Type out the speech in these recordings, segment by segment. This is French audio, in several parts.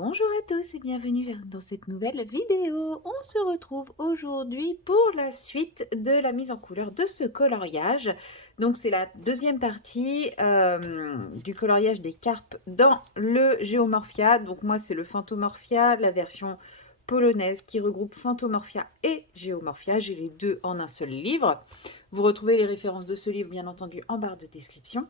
Bonjour à tous et bienvenue dans cette nouvelle vidéo. On se retrouve aujourd'hui pour la suite de la mise en couleur de ce coloriage. Donc c'est la deuxième partie du coloriage des carpes dans le Geomorphia. Donc moi c'est le Phantomorphia, la version polonaise qui regroupe Phantomorphia et Geomorphia. J'ai les deux en un seul livre. Vous retrouvez les références de ce livre bien entendu en barre de description.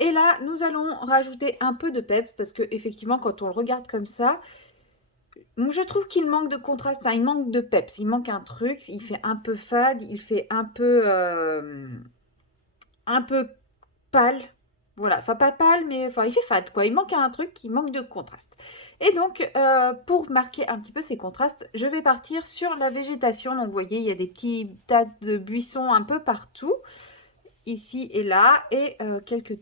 Et là, nous allons rajouter un peu de peps parce que effectivement, quand on le regarde comme ça, je trouve qu'il manque de contraste, enfin, il manque de peps, il manque un truc, il fait un peu fade, il fait un peu pâle. Voilà, enfin pas pâle, mais enfin il fait fade quoi. Il manque un truc qui manque de contraste. Et donc, pour marquer un petit peu ces contrastes, je vais partir sur la végétation. Donc vous voyez, il y a des petits tas de buissons un peu partout ici et là, et quelques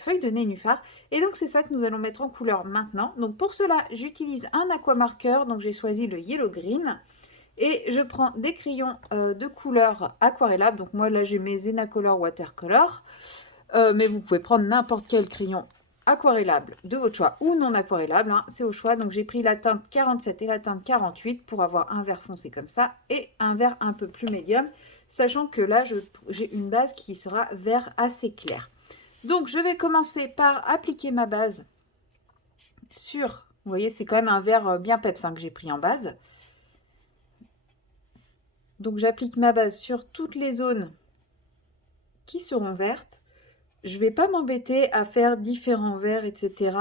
feuilles de nénuphar. Et donc c'est ça que nous allons mettre en couleur maintenant. Donc pour cela, j'utilise un aquamarqueur, donc j'ai choisi le Yellow Green. Et je prends des crayons de couleur aquarellable. Donc moi là j'ai mes Zenacolor Watercolor. Mais vous pouvez prendre n'importe quel crayon aquarellable de votre choix ou non aquarellable, hein, c'est au choix. Donc j'ai pris la teinte 47 et la teinte 48 pour avoir un vert foncé comme ça et un vert un peu plus médium, sachant que là j'ai une base qui sera vert assez clair. Donc je vais commencer par appliquer ma base sur, vous voyez c'est quand même un vert bien peps hein, que j'ai pris en base. Donc j'applique ma base sur toutes les zones qui seront vertes. Je vais pas m'embêter à faire différents verres, etc.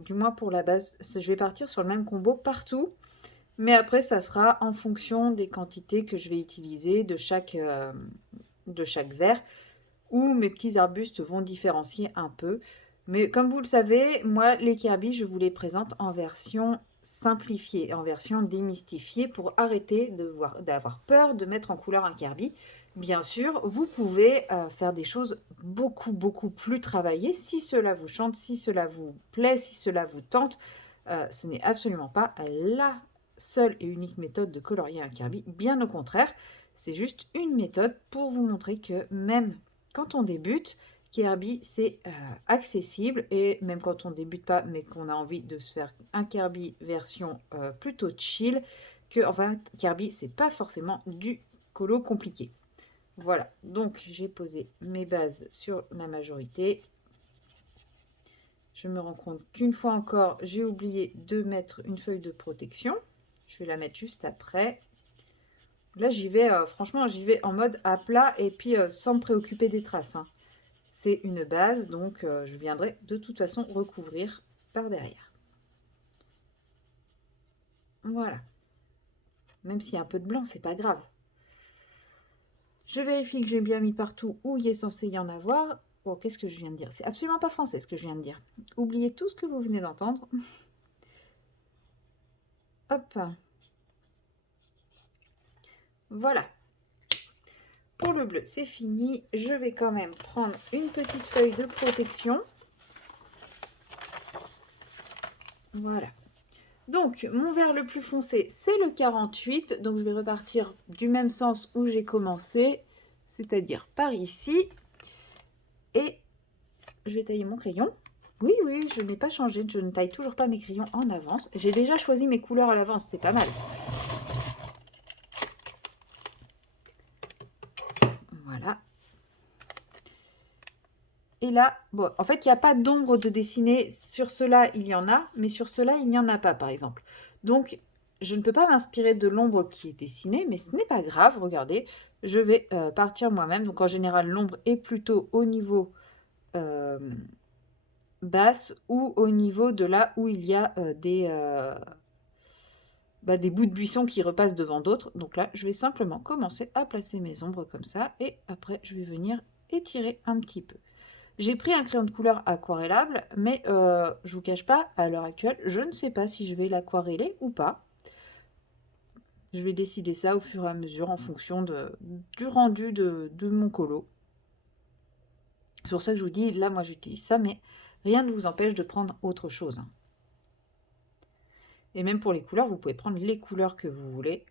Du moins pour la base. Je vais partir sur le même combo partout. Mais après, ça sera en fonction des quantités que je vais utiliser de chaque verre. Où mes petits arbustes vont différencier un peu. Mais comme vous le savez, moi, les Kirby, je vous les présente en version simplifiée, en version démystifiée pour arrêter d'avoir peur de mettre en couleur un Kirby. Bien sûr, vous pouvez faire des choses beaucoup plus travaillées si cela vous chante, si cela vous plaît, si cela vous tente. Ce n'est absolument pas la seule et unique méthode de colorier un Kirby. Bien au contraire, c'est juste une méthode pour vous montrer que même quand on débute, Kirby, c'est accessible et même quand on débute pas, mais qu'on a envie de se faire un Kirby version plutôt chill, que enfin Kirby, c'est pas forcément du colo compliqué. Voilà, donc j'ai posé mes bases sur la majorité. Je me rends compte qu'une fois encore, j'ai oublié de mettre une feuille de protection. Je vais la mettre juste après. Là, j'y vais, franchement, j'y vais en mode à plat et puis sans me préoccuper des traces, hein. C'est une base, donc je viendrai de toute façon recouvrir par derrière. Voilà. Même s'il y a un peu de blanc, c'est pas grave. Je vérifie que j'ai bien mis partout où il est censé y en avoir. Oh, qu'est-ce que je viens de dire? C'est absolument pas français ce que je viens de dire. Oubliez tout ce que vous venez d'entendre. Hop. Voilà. Pour le bleu, c'est fini. Je vais quand même prendre une petite feuille de protection. Voilà. Donc, mon vert le plus foncé, c'est le 48. Donc, je vais repartir du même sens où j'ai commencé, c'est-à-dire par ici. Et je vais tailler mon crayon. Oui, je n'ai pas changé. Je ne taille toujours pas mes crayons en avance. J'ai déjà choisi mes couleurs à l'avance, c'est pas mal. Voilà. Et là, bon, en fait, il n'y a pas d'ombre de dessiner. Sur cela, il y en a, mais sur cela, il n'y en a pas, par exemple. Donc, je ne peux pas m'inspirer de l'ombre qui est dessinée, mais ce n'est pas grave. Regardez, je vais partir moi-même. Donc, en général, l'ombre est plutôt au niveau euh, basse ou au niveau de là où il y a des bouts de buisson qui repassent devant d'autres. Donc là, je vais simplement commencer à placer mes ombres comme ça. Et après, je vais venir étirer un petit peu. J'ai pris un crayon de couleur aquarellable, mais je vous cache pas, à l'heure actuelle, je ne sais pas si je vais l'aquareller ou pas. Je vais décider ça au fur et à mesure en fonction du rendu de mon colo. C'est pour ça que je vous dis, là, moi, j'utilise ça, mais rien ne vous empêche de prendre autre chose. Et même pour les couleurs, vous pouvez prendre les couleurs que vous voulez.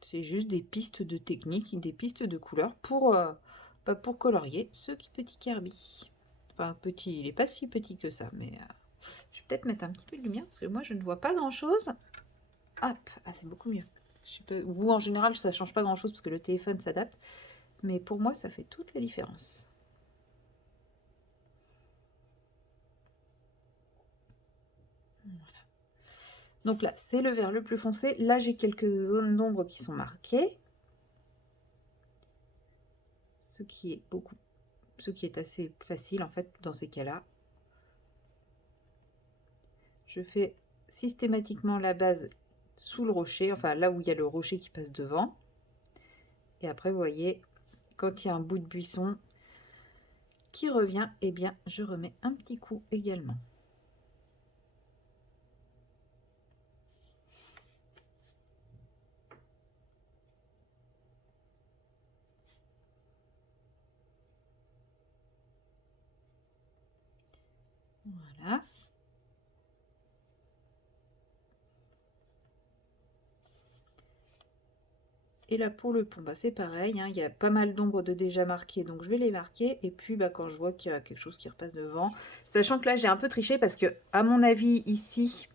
C'est juste des pistes de technique, des pistes de couleurs pour colorier ce petit Kirby. Enfin, petit, il n'est pas si petit que ça, mais je vais peut-être mettre un petit peu de lumière parce que moi, je ne vois pas grand-chose. Hop, ah, c'est beaucoup mieux. Je sais pas, vous, en général, ça change pas grand-chose parce que le téléphone s'adapte. Mais pour moi, ça fait toute la différence. Voilà. Donc là, c'est le vert le plus foncé. Là, j'ai quelques zones d'ombre qui sont marquées. Ce qui est assez facile en fait dans ces cas-là. Je fais systématiquement la base sous le rocher, enfin là où il y a le rocher qui passe devant. Et après, vous voyez, quand il y a un bout de buisson qui revient, eh bien, je remets un petit coup également. Voilà. Et là, pour le pont, bah, c'est pareil, hein, il y a pas mal d'ombres de déjà marquées, donc je vais les marquer. Et puis, bah, quand je vois qu'il y a quelque chose qui repasse devant, sachant que là, j'ai un peu triché parce que, à mon avis, ici,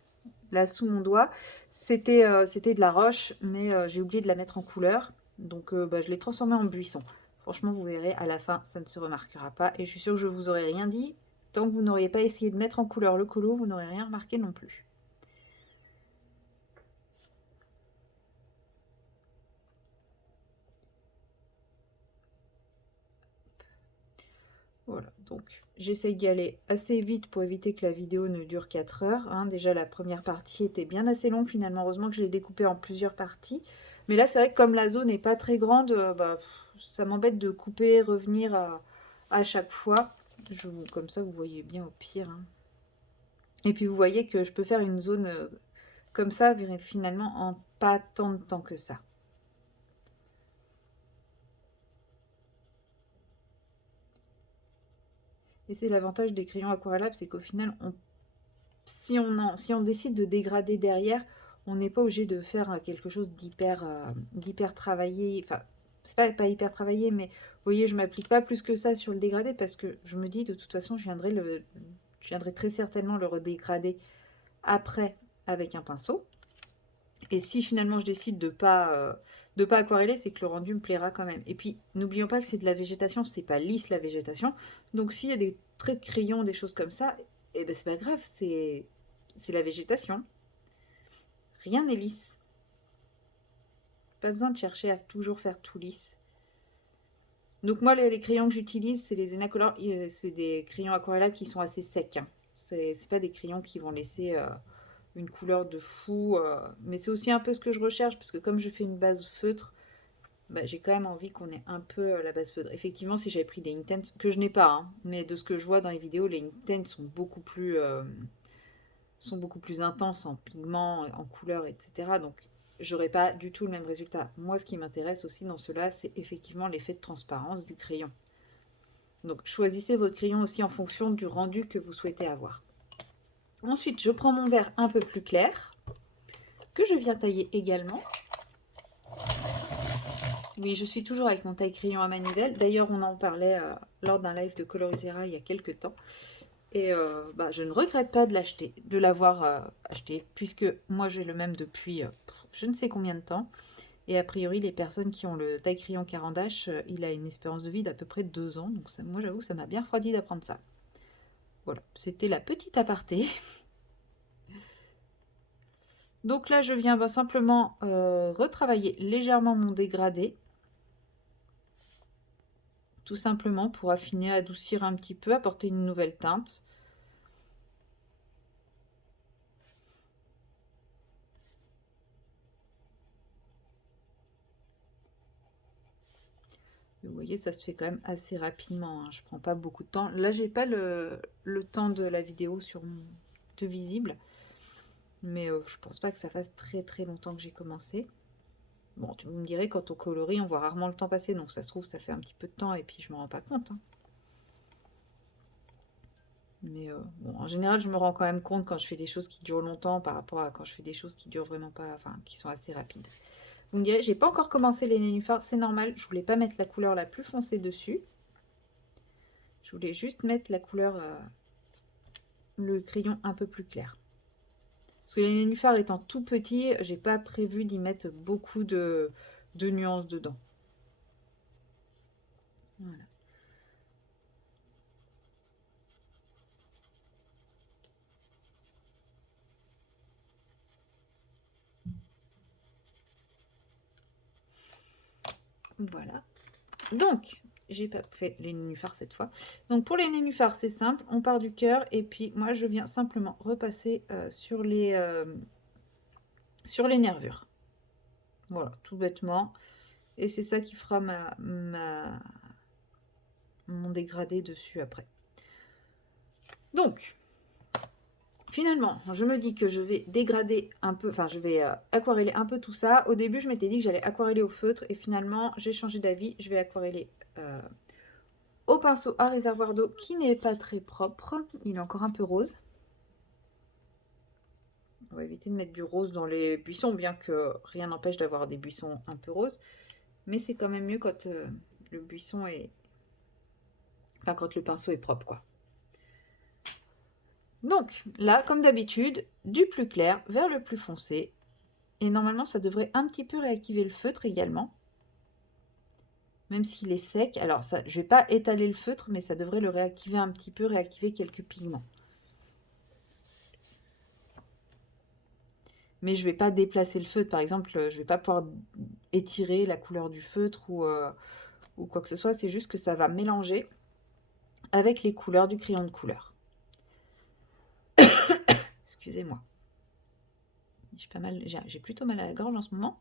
là, sous mon doigt, c'était de la roche, mais j'ai oublié de la mettre en couleur. Donc, bah, je l'ai transformée en buisson. Franchement, vous verrez, à la fin, ça ne se remarquera pas. Et je suis sûre que je vous aurais rien dit. Tant que vous n'auriez pas essayé de mettre en couleur le colo, vous n'aurez rien remarqué non plus. Voilà, donc j'essaye d'y aller assez vite pour éviter que la vidéo ne dure 4 heures. Hein. Déjà, la première partie était bien assez longue finalement. Heureusement que je l'ai découpée en plusieurs parties. Mais là, c'est vrai que comme la zone n'est pas très grande, bah, ça m'embête de couper, revenir à chaque fois. Comme ça, vous voyez bien au pire. Hein. Et puis, vous voyez que je peux faire une zone comme ça, finalement, en pas tant de temps que ça. Et c'est l'avantage des crayons aquarellables, c'est qu'au final, si on décide de dégrader derrière, on n'est pas obligé de faire quelque chose d'hyper travaillé. Enfin, c'est pas hyper travaillé, mais vous voyez, je m'applique pas plus que ça sur le dégradé parce que je me dis de toute façon, je viendrai très certainement le redégrader après avec un pinceau. Et si finalement je décide de pas aquareller, c'est que le rendu me plaira quand même. Et puis, n'oublions pas que c'est de la végétation, c'est pas lisse la végétation. Donc s'il y a des traits de crayon, des choses comme ça, eh ben c'est pas grave, c'est la végétation. Rien n'est lisse. Pas besoin de chercher à toujours faire tout lisse. Donc moi, les crayons que j'utilise, c'est les Enacolor, c'est des crayons aquarellables qui sont assez secs. Hein. C'est pas des crayons qui vont laisser une couleur de fou. Mais c'est aussi un peu ce que je recherche, parce que comme je fais une base feutre, bah, j'ai quand même envie qu'on ait un peu la base feutre. Effectivement, si j'avais pris des Intense, que je n'ai pas, hein, mais de ce que je vois dans les vidéos, les Intense sont beaucoup plus intenses en pigments, en couleurs, etc. Donc, j'aurais pas du tout le même résultat. Moi, ce qui m'intéresse aussi dans cela, c'est effectivement l'effet de transparence du crayon. Donc, choisissez votre crayon aussi en fonction du rendu que vous souhaitez avoir. Ensuite, je prends mon verre un peu plus clair, que je viens tailler également. Oui, je suis toujours avec mon taille-crayon à manivelle. D'ailleurs, on en parlait lors d'un live de Colorisera il y a quelques temps. Et bah, je ne regrette pas de l'avoir acheté, puisque moi j'ai le même depuis je ne sais combien de temps. Et a priori, les personnes qui ont le taille-crayon Caran d'H, il a une espérance de vie d'à peu près 2 ans. Donc ça, moi j'avoue, ça m'a bien refroidi d'apprendre ça. Voilà, c'était la petite aparté. Donc là, je viens simplement retravailler légèrement mon dégradé. Tout simplement pour affiner, adoucir un petit peu, apporter une nouvelle teinte. Vous voyez, ça se fait quand même assez rapidement. Hein. Je prends pas beaucoup de temps. Là, j'ai pas le temps de la vidéo de visible. Mais je pense pas que ça fasse très très longtemps que j'ai commencé. Bon, vous me direz, quand on colorie, on voit rarement le temps passer. Donc ça se trouve, ça fait un petit peu de temps et puis je me rends pas compte. Hein. Mais bon, en général, je me rends quand même compte quand je fais des choses qui durent longtemps par rapport à quand je fais des choses qui durent vraiment pas, enfin, qui sont assez rapides. Vous me direz, j'ai pas encore commencé les nénuphars, c'est normal, je voulais pas mettre la couleur la plus foncée dessus. Je voulais juste mettre la couleur, le crayon un peu plus clair. Parce que les nénuphars étant tout petits, j'ai pas prévu d'y mettre beaucoup de nuances dedans. Voilà. Voilà. Donc, j'ai pas fait les nénuphars cette fois. Donc pour les nénuphars, c'est simple, on part du cœur et puis moi je viens simplement repasser sur les nervures. Voilà, tout bêtement. Et c'est ça qui fera mon dégradé dessus après. Donc, finalement, je me dis que je vais dégrader un peu, enfin je vais aquareller un peu tout ça. Au début, je m'étais dit que j'allais aquareller au feutre et finalement, j'ai changé d'avis. Je vais aquareller au pinceau à réservoir d'eau qui n'est pas très propre. Il est encore un peu rose. On va éviter de mettre du rose dans les buissons, bien que rien n'empêche d'avoir des buissons un peu roses. Mais c'est quand même mieux quand le buisson est... Enfin, quand le pinceau est propre, quoi. Donc, là, comme d'habitude, du plus clair vers le plus foncé. Et normalement, ça devrait un petit peu réactiver le feutre également. Même s'il est sec. Alors, ça, je ne vais pas étaler le feutre, mais ça devrait le réactiver un petit peu, réactiver quelques pigments. Mais je ne vais pas déplacer le feutre. Par exemple, je ne vais pas pouvoir étirer la couleur du feutre ou quoi que ce soit. C'est juste que ça va mélanger avec les couleurs du crayon de couleur. Excusez-moi. J'ai plutôt mal à la gorge en ce moment.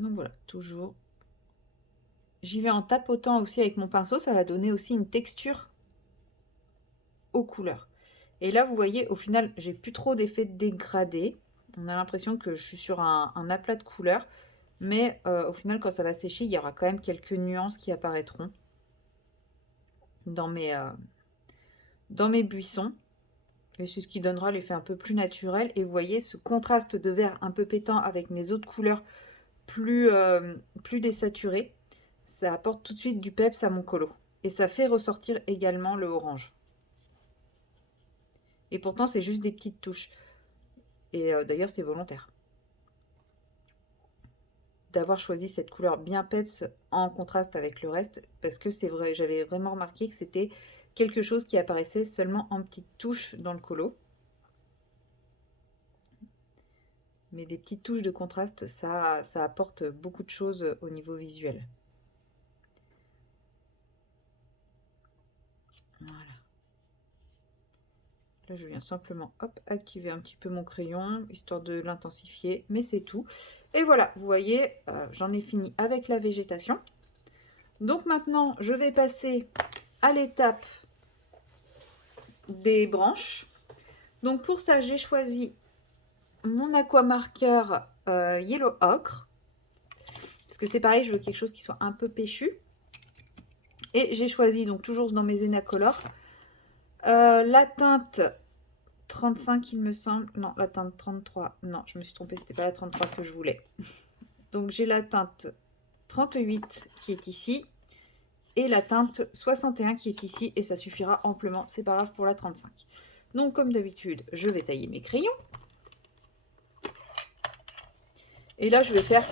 Donc voilà, toujours. J'y vais en tapotant aussi avec mon pinceau. Ça va donner aussi une texture aux couleurs. Et là, vous voyez, au final, j'ai plus trop d'effet dégradé. On a l'impression que je suis sur un aplat de couleurs. Mais au final, quand ça va sécher, il y aura quand même quelques nuances qui apparaîtront dans mes buissons. Et c'est ce qui donnera l'effet un peu plus naturel. Et vous voyez, ce contraste de vert un peu pétant avec mes autres couleurs plus désaturées, ça apporte tout de suite du peps à mon colo. Et ça fait ressortir également le orange. Et pourtant, c'est juste des petites touches. Et d'ailleurs, c'est volontaire d'avoir choisi cette couleur bien peps en contraste avec le reste, parce que c'est vrai, j'avais vraiment remarqué que c'était quelque chose qui apparaissait seulement en petites touches dans le colo. Mais des petites touches de contraste, ça apporte beaucoup de choses au niveau visuel. Voilà. Là, je viens simplement, hop, activer un petit peu mon crayon, histoire de l'intensifier, mais c'est tout. Et voilà, vous voyez, j'en ai fini avec la végétation. Donc maintenant, je vais passer à l'étape des branches. Donc pour ça, j'ai choisi mon aquamarqueur Yellow Ocre. Parce que c'est pareil, je veux quelque chose qui soit un peu péchu. Et j'ai choisi, donc toujours dans mes Enacolor, la teinte 35, il me semble. Non, la teinte 33. Non, je me suis trompée, c'était pas la 33 que je voulais. Donc j'ai la teinte 38 qui est ici. Et la teinte 61 qui est ici. Et ça suffira amplement, c'est pas grave pour la 35. Donc comme d'habitude, je vais tailler mes crayons. Et là, je vais faire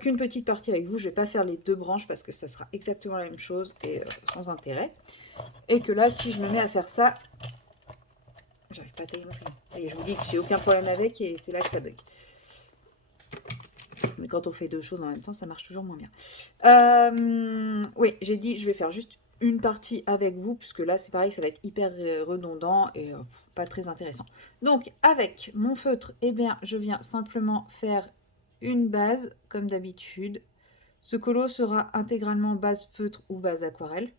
qu'une petite partie avec vous. Je ne vais pas faire les deux branches parce que ça sera exactement la même chose et sans intérêt. Et que là, si je me mets à faire ça, j'arrive pas à tailler mon crayon. Et je vous dis que j'ai aucun problème avec et c'est là que ça bug. Mais quand on fait deux choses en même temps, ça marche toujours moins bien. Oui, j'ai dit je vais faire juste une partie avec vous, puisque là, c'est pareil, ça va être hyper redondant et pas très intéressant. Donc, avec mon feutre, eh bien, je viens simplement faire une base, comme d'habitude. Ce colo sera intégralement base feutre ou base aquarelle.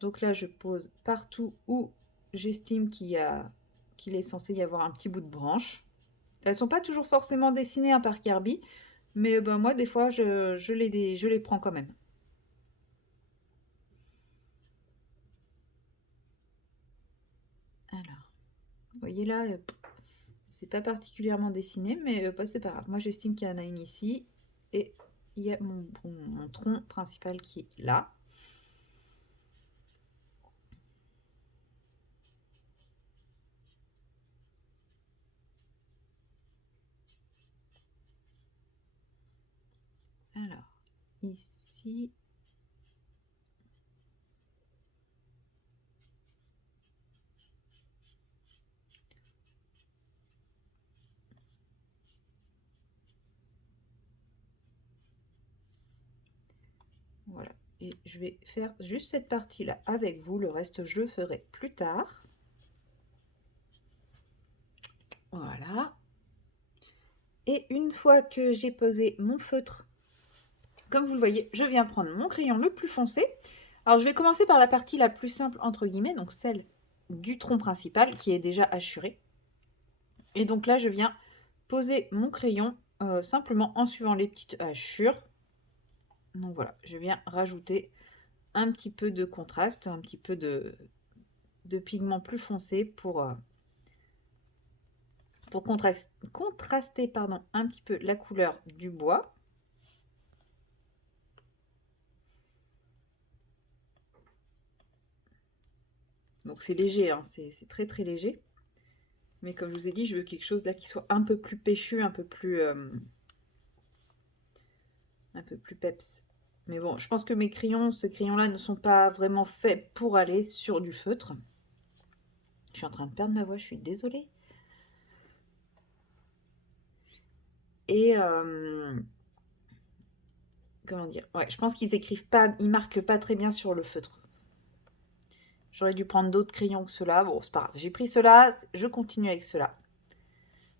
Donc là, je pose partout où j'estime qu'il est censé y avoir un petit bout de branche. Elles ne sont pas toujours forcément dessinées par Kirby, mais ben, moi, des fois, je les prends quand même. Alors, vous voyez là, C'est pas particulièrement dessiné, mais bah, c'est pas grave. Moi, j'estime qu'il y en a une ici. Et il y a mon tronc principal qui est là. Alors, ici... Voilà. Et je vais faire juste cette partie-là avec vous. Le reste, je le ferai plus tard. Voilà. Et une fois que j'ai posé mon feutre, comme vous le voyez, je viens prendre mon crayon le plus foncé. Alors, je vais commencer par la partie la plus simple, entre guillemets, donc celle du tronc principal qui est déjà hachuré. Et donc là, je viens poser mon crayon simplement en suivant les petites hachures. Donc voilà, je viens rajouter un petit peu de contraste, un petit peu de pigment plus foncé pour contraster pardon, un petit peu la couleur du bois. Donc c'est léger, hein, c'est très très léger. Mais comme je vous ai dit, je veux quelque chose là qui soit un peu plus péchu, un peu plus peps. Mais bon, je pense que mes crayons, ce crayon-là, ne sont pas vraiment faits pour aller sur du feutre. Je suis en train de perdre ma voix, je suis désolée. Et comment dire? Ouais, je pense qu'ils écrivent pas, ils marquent pas très bien sur le feutre. J'aurais dû prendre d'autres crayons que ceux-là. Bon, c'est pas grave. J'ai pris ceux-là, je continue avec ceux-là.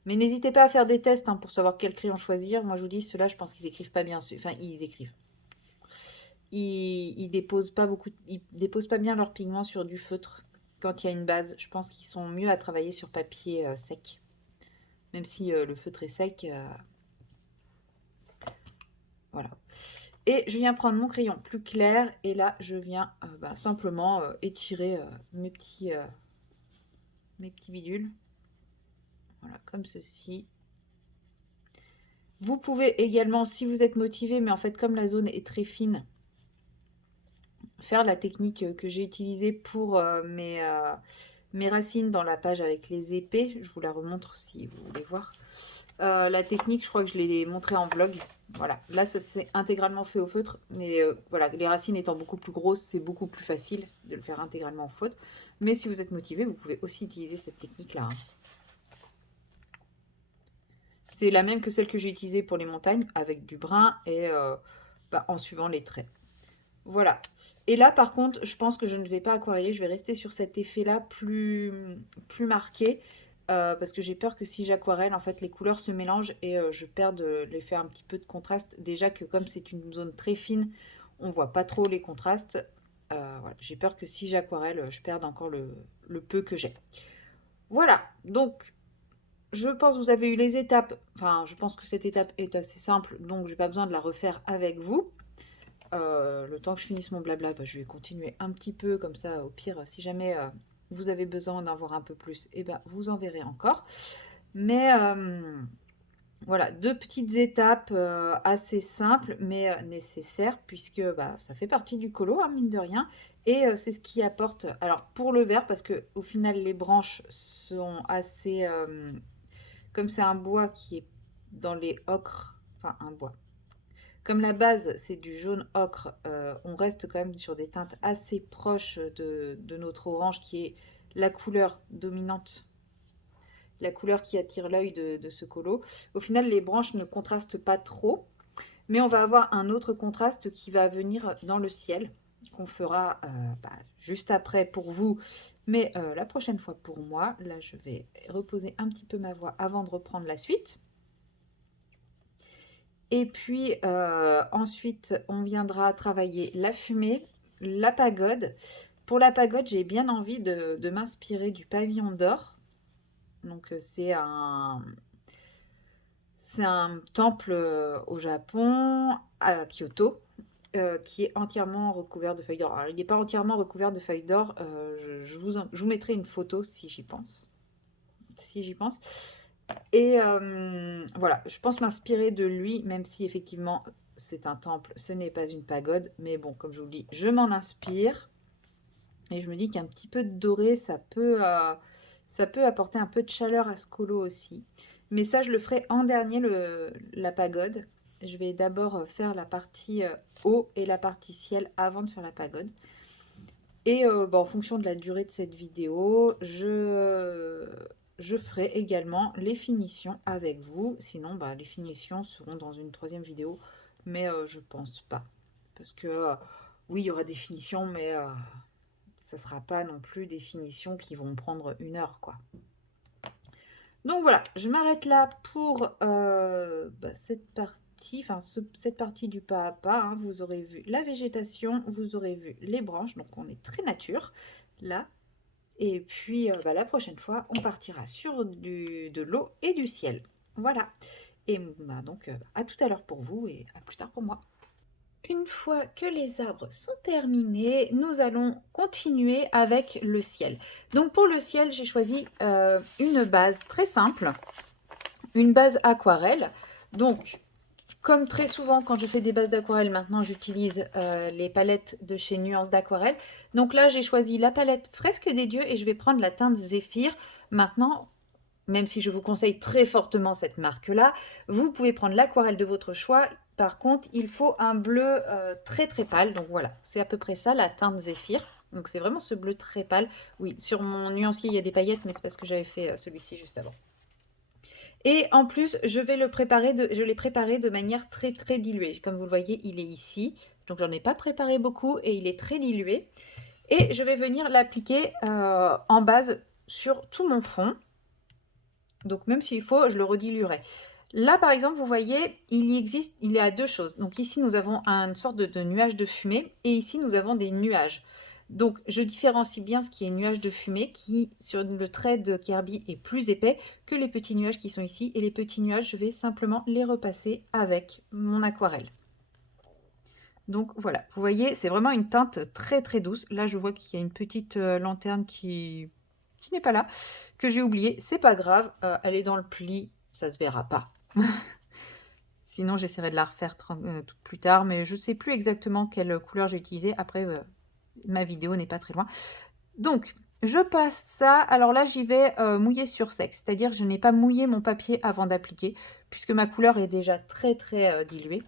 Mais n'hésitez pas à faire des tests hein, pour savoir quel crayon choisir. Moi, je vous dis, ceux-là, je pense qu'ils écrivent pas bien. Enfin, ils écrivent. Ils déposent pas beaucoup, ils déposent pas bien leur pigment sur du feutre quand il y a une base. Je pense qu'ils sont mieux à travailler sur papier sec. Même si le feutre est sec. Voilà. Et je viens prendre mon crayon plus clair et là je viens simplement étirer mes petits bidules. Voilà, comme ceci. Vous pouvez également, si vous êtes motivé, mais en fait comme la zone est très fine, faire la technique que j'ai utilisée pour mes racines dans la page avec les épées. Je vous la remontre si vous voulez voir. La technique, je crois que je l'ai montré en vlog. Voilà, là ça s'est intégralement fait au feutre, mais voilà, les racines étant beaucoup plus grosses, c'est beaucoup plus facile de le faire intégralement au feutre. Mais si vous êtes motivé, vous pouvez aussi utiliser cette technique-là. Hein. C'est la même que celle que j'ai utilisée pour les montagnes, avec du brun et en suivant les traits. Voilà. Et là, par contre, je pense que je ne vais pas aquareller, je vais rester sur cet effet-là plus marqué. Parce que j'ai peur que si j'aquarelle, en fait, les couleurs se mélangent et je perde l'effet un petit peu de contraste. Déjà que comme c'est une zone très fine, on voit pas trop les contrastes. Voilà. J'ai peur que si j'aquarelle, je perde encore le peu que j'ai. Voilà, donc je pense que vous avez eu les étapes. Enfin, je pense que cette étape est assez simple, donc je n'ai pas besoin de la refaire avec vous. Le temps que je finisse mon blabla, je vais continuer un petit peu comme ça. Au pire, si jamais vous avez besoin d'en voir un peu plus, et vous en verrez encore. Mais voilà, deux petites étapes assez simples, mais nécessaires, puisque ça fait partie du colo, hein, mine de rien. Et c'est ce qui apporte... Alors, pour le vert, parce que au final, les branches sont assez... comme c'est un bois qui est dans les ocres, enfin un bois, comme la base, c'est du jaune ocre, on reste quand même sur des teintes assez proches de notre orange qui est la couleur dominante, la couleur qui attire l'œil de ce colo. Au final, les branches ne contrastent pas trop, mais on va avoir un autre contraste qui va venir dans le ciel, qu'on fera juste après pour vous, mais la prochaine fois pour moi. Là, je vais reposer un petit peu ma voix avant de reprendre la suite. Et puis ensuite, on viendra travailler la fumée, la pagode. Pour la pagode, j'ai bien envie de m'inspirer du pavillon d'or. Donc c'est un temple au Japon, à Kyoto, qui est entièrement recouvert de feuilles d'or. Alors, il n'est pas entièrement recouvert de feuilles d'or. Je vous mettrai une photo si j'y pense. Si j'y pense. Et voilà, je pense m'inspirer de lui, même si effectivement c'est un temple, ce n'est pas une pagode. Mais bon, comme je vous le dis, je m'en inspire. Et je me dis qu'un petit peu de doré, ça peut apporter un peu de chaleur à ce colo aussi. Mais ça, je le ferai en dernier, la pagode. Je vais d'abord faire la partie eau et la partie ciel avant de faire la pagode. Et bah, en fonction de la durée de cette vidéo, je ferai également les finitions avec vous. Sinon, bah, les finitions seront dans une troisième vidéo. Mais je pense pas. Parce que oui, il y aura des finitions, mais ça sera pas non plus des finitions qui vont prendre 1 heure, quoi. Donc voilà, je m'arrête là pour bah, cette partie, enfin cette partie du pas à pas, hein. Vous aurez vu la végétation, vous aurez vu les branches, donc on est très nature là. Et puis bah, la prochaine fois, on partira sur de l'eau et du ciel. Voilà. Et bah, donc à tout à l'heure pour vous et à plus tard pour moi. Une fois que les arbres sont terminés, nous allons continuer avec le ciel. Donc pour le ciel, j'ai choisi une base très simple, une base aquarelle. Donc comme très souvent quand je fais des bases d'aquarelle, maintenant j'utilise les palettes de chez Nuances d'aquarelle. Donc là j'ai choisi la palette Fresque des Dieux et je vais prendre la teinte Zéphyr. Maintenant, même si je vous conseille très fortement cette marque-là, vous pouvez prendre l'aquarelle de votre choix. Par contre, il faut un bleu très très pâle. Donc voilà, c'est à peu près ça, la teinte Zéphyr. Donc c'est vraiment ce bleu très pâle. Oui, sur mon nuancier, il y a des paillettes, mais c'est parce que j'avais fait celui-ci juste avant. Et en plus, je l'ai préparé de manière très très diluée. Comme vous le voyez, il est ici. Donc j'en ai pas préparé beaucoup et il est très dilué. Et je vais venir l'appliquer en base sur tout mon fond. Donc même s'il faut, je le rediluerai. Là, par exemple, vous voyez, il y a deux choses. Donc ici, nous avons une sorte de nuage de fumée et ici, nous avons des nuages. Donc je différencie bien ce qui est nuage de fumée qui, sur le trait de Kirby, est plus épais que les petits nuages qui sont ici. Et les petits nuages, je vais simplement les repasser avec mon aquarelle. Donc voilà, vous voyez, c'est vraiment une teinte très très douce. Là, je vois qu'il y a une petite lanterne qui n'est pas là, que j'ai oublié. C'est pas grave, elle est dans le pli, ça se verra pas. Sinon, j'essaierai de la refaire plus tard, mais je sais plus exactement quelle couleur j'ai utilisée. Après, ma vidéo n'est pas très loin. Donc, je passe ça. Alors là, j'y vais mouiller sur sec, c'est-à-dire que je n'ai pas mouillé mon papier avant d'appliquer, puisque ma couleur est déjà très très diluée.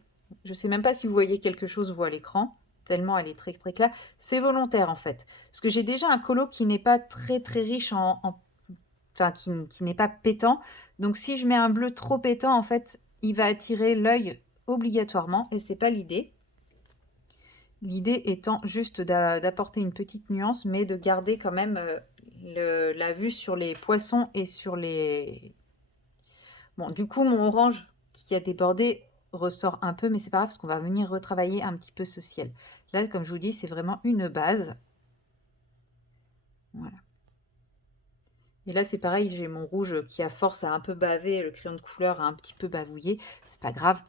Je sais même pas si vous voyez quelque chose, vous, à l'écran, tellement elle est très très claire. C'est volontaire en fait, parce que j'ai déjà un colo qui n'est pas très très riche enfin qui n'est pas pétant. Donc si je mets un bleu trop pétant, en fait, il va attirer l'œil obligatoirement, et c'est pas l'idée. L'idée étant juste d'apporter une petite nuance, mais de garder quand même la vue sur les poissons et sur les... Bon, du coup, mon orange qui a débordé ressort un peu, mais c'est pas grave parce qu'on va venir retravailler un petit peu ce ciel. Là, comme je vous dis, c'est vraiment une base. Voilà. Et là, c'est pareil, j'ai mon rouge qui, à force, a un peu bavé, le crayon de couleur a un petit peu bavouillé. C'est pas grave.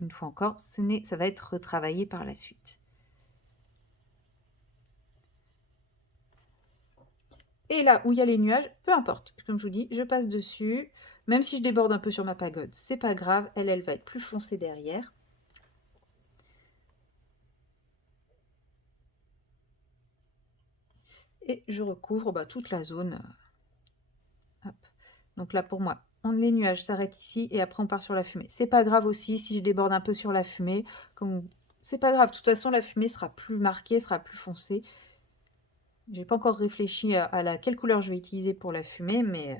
Une fois encore, ça va être retravaillé par la suite. Et là où il y a les nuages, peu importe. Comme je vous dis, je passe dessus. Même si je déborde un peu sur ma pagode, c'est pas grave. Elle va être plus foncée derrière. Et je recouvre toute la zone. Hop. Donc là, pour moi, les nuages s'arrêtent ici et après on part sur la fumée. C'est pas grave aussi si je déborde un peu sur la fumée. C'est pas grave. De toute façon, la fumée sera plus marquée, sera plus foncée. J'ai pas encore réfléchi à quelle couleur je vais utiliser pour la fumée, mais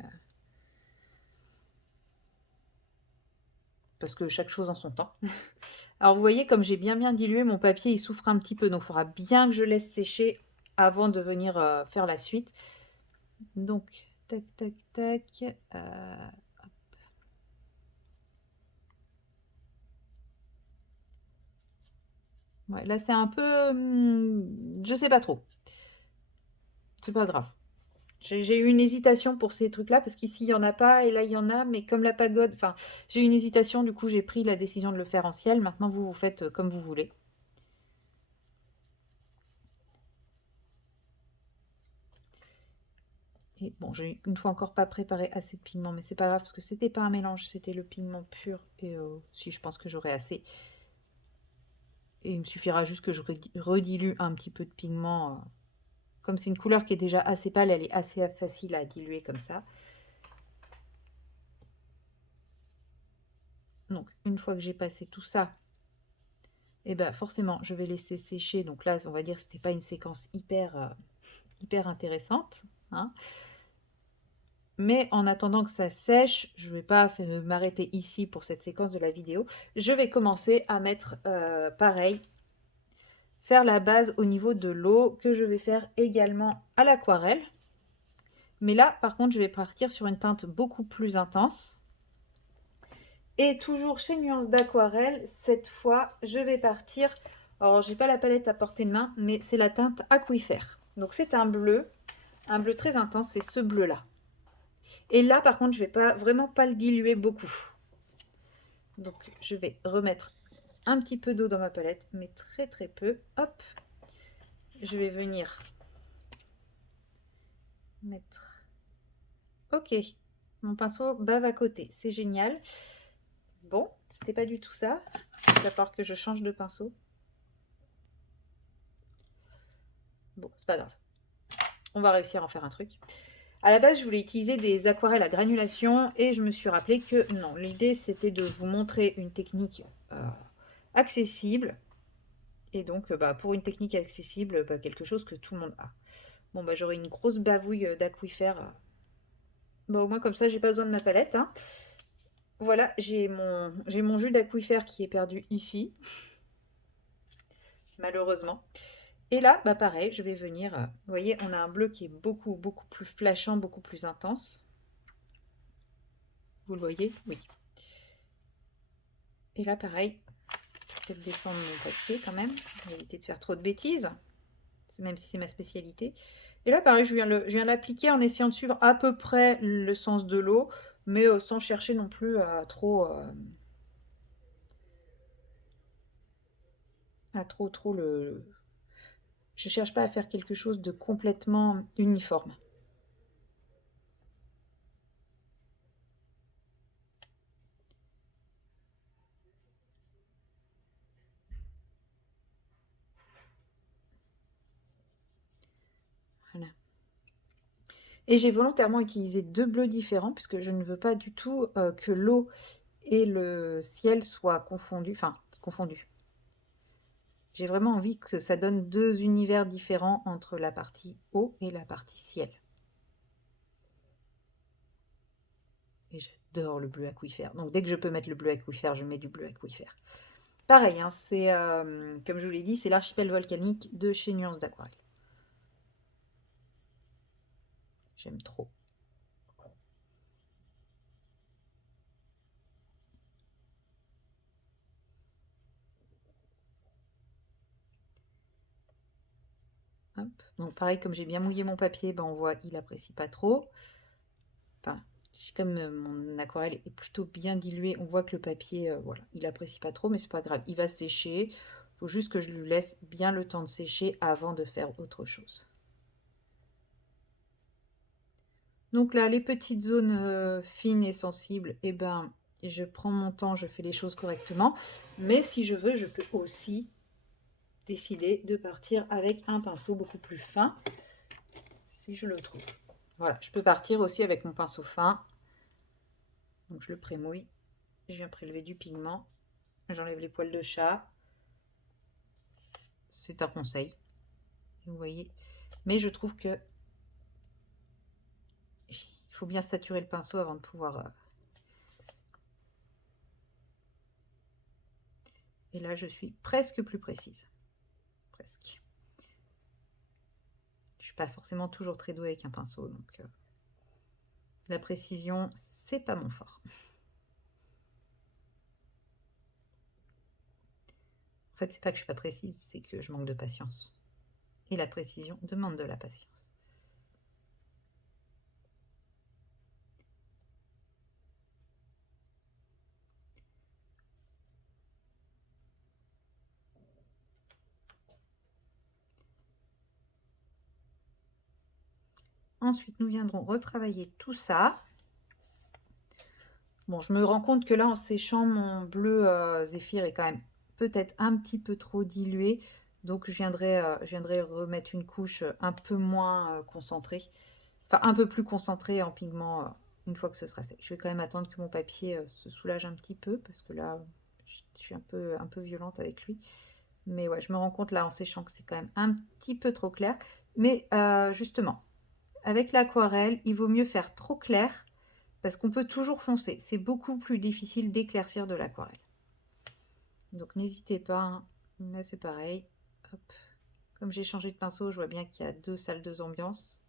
parce que chaque chose en son temps. Alors vous voyez, comme j'ai bien dilué, mon papier il souffre un petit peu, donc il faudra bien que je laisse sécher avant de venir faire la suite. Donc, tac, tac, tac. Ouais, là c'est un peu... je sais pas trop. C'est pas grave. J'ai eu une hésitation pour ces trucs-là, parce qu'ici il n'y en a pas, et là il y en a, mais comme la pagode... Enfin, j'ai eu une hésitation, du coup j'ai pris la décision de le faire en ciel. Maintenant vous faites comme vous voulez. Et bon, j'ai une fois encore pas préparé assez de pigment, mais c'est pas grave parce que c'était pas un mélange, c'était le pigment pur. Et si je pense que j'aurai assez. Et il me suffira juste que je redilue un petit peu de pigment. Comme c'est une couleur qui est déjà assez pâle, elle est assez facile à diluer comme ça. Donc, une fois que j'ai passé tout ça, et ben forcément, je vais laisser sécher. Donc là, on va dire que c'était pas une séquence hyper intéressante. Hein. Mais en attendant que ça sèche, je ne vais pas m'arrêter ici pour cette séquence de la vidéo. Je vais commencer à mettre pareil, faire la base au niveau de l'eau que je vais faire également à l'aquarelle. Mais là, par contre, je vais partir sur une teinte beaucoup plus intense. Et toujours chez Nuances d'Aquarelle, cette fois, je vais partir. Alors, j'ai pas la palette à portée de main, mais c'est la teinte Aquifère. Donc, c'est un bleu très intense, c'est ce bleu-là. Et là, par contre, je vais vraiment pas le diluer beaucoup. Donc, je vais remettre un petit peu d'eau dans ma palette, mais très très peu. Hop, je vais venir mettre. Ok, mon pinceau bave à côté, c'est génial. Bon, c'était pas du tout ça. Il va falloir que je change de pinceau. Bon, c'est pas grave. On va réussir à en faire un truc. À la base, je voulais utiliser des aquarelles à granulation et je me suis rappelé que non, l'idée c'était de vous montrer une technique accessible. Et donc, pour une technique accessible, quelque chose que tout le monde a. Bon, j'aurai une grosse bavouille d'aquifère. Au moins, comme ça, j'ai pas besoin de ma palette. Hein. Voilà, j'ai mon jus d'aquifère qui est perdu ici. Malheureusement. Et là, pareil, je vais venir... vous voyez, on a un bleu qui est beaucoup plus flashant, beaucoup plus intense. Vous le voyez? Oui. Et là, pareil, je vais peut-être descendre mon papier quand même, pour éviter de faire trop de bêtises, même si c'est ma spécialité. Et là, pareil, je viens l'appliquer en essayant de suivre à peu près le sens de l'eau, mais sans chercher non plus à trop le... Je cherche pas à faire quelque chose de complètement uniforme. Voilà. Et j'ai volontairement utilisé deux bleus différents, puisque je ne veux pas du tout que l'eau et le ciel soient confondus. Enfin, confondus. J'ai vraiment envie que ça donne deux univers différents entre la partie eau et la partie ciel. Et j'adore le bleu aquifère. Donc dès que je peux mettre le bleu aquifère, je mets du bleu aquifère. Pareil, hein, c'est comme je vous l'ai dit, c'est l'archipel volcanique de chez Nuances d'Aquarelle. J'aime trop. Hop. Donc pareil, comme j'ai bien mouillé mon papier, on voit il apprécie pas trop. Enfin, comme mon aquarelle est plutôt bien diluée, on voit que le papier, voilà, il apprécie pas trop, mais c'est pas grave. Il va sécher. Il faut juste que je lui laisse bien le temps de sécher avant de faire autre chose. Donc là, les petites zones fines et sensibles, je prends mon temps, je fais les choses correctement. Mais si je veux, je peux aussi décider de partir avec un pinceau beaucoup plus fin, si je le trouve. Voilà, je peux partir aussi avec mon pinceau fin. Donc je le prémouille, je viens prélever du pigment, j'enlève les poils de chat. C'est un conseil, vous voyez. Mais je trouve que il faut bien saturer le pinceau avant de pouvoir... Et là, je suis presque plus précise. Presque. Je suis pas forcément toujours très douée avec un pinceau, donc la précision, c'est pas mon fort. En fait, c'est pas que je suis pas précise, c'est que je manque de patience. Et la précision demande de la patience. Ensuite, nous viendrons retravailler tout ça. Bon, je me rends compte que là, en séchant, mon bleu Zéphyr est quand même peut-être un petit peu trop dilué. Donc, je viendrai remettre une couche un peu moins concentrée. Enfin, un peu plus concentrée en pigment une fois que ce sera sec. Je vais quand même attendre que mon papier se soulage un petit peu parce que là, je suis un peu violente avec lui. Mais ouais, je me rends compte là en séchant que c'est quand même un petit peu trop clair. Mais justement, avec l'aquarelle, il vaut mieux faire trop clair parce qu'on peut toujours foncer. C'est beaucoup plus difficile d'éclaircir de l'aquarelle. Donc n'hésitez pas, hein. Là c'est pareil. Hop. Comme j'ai changé de pinceau, je vois bien qu'il y a deux salles, deux ambiances.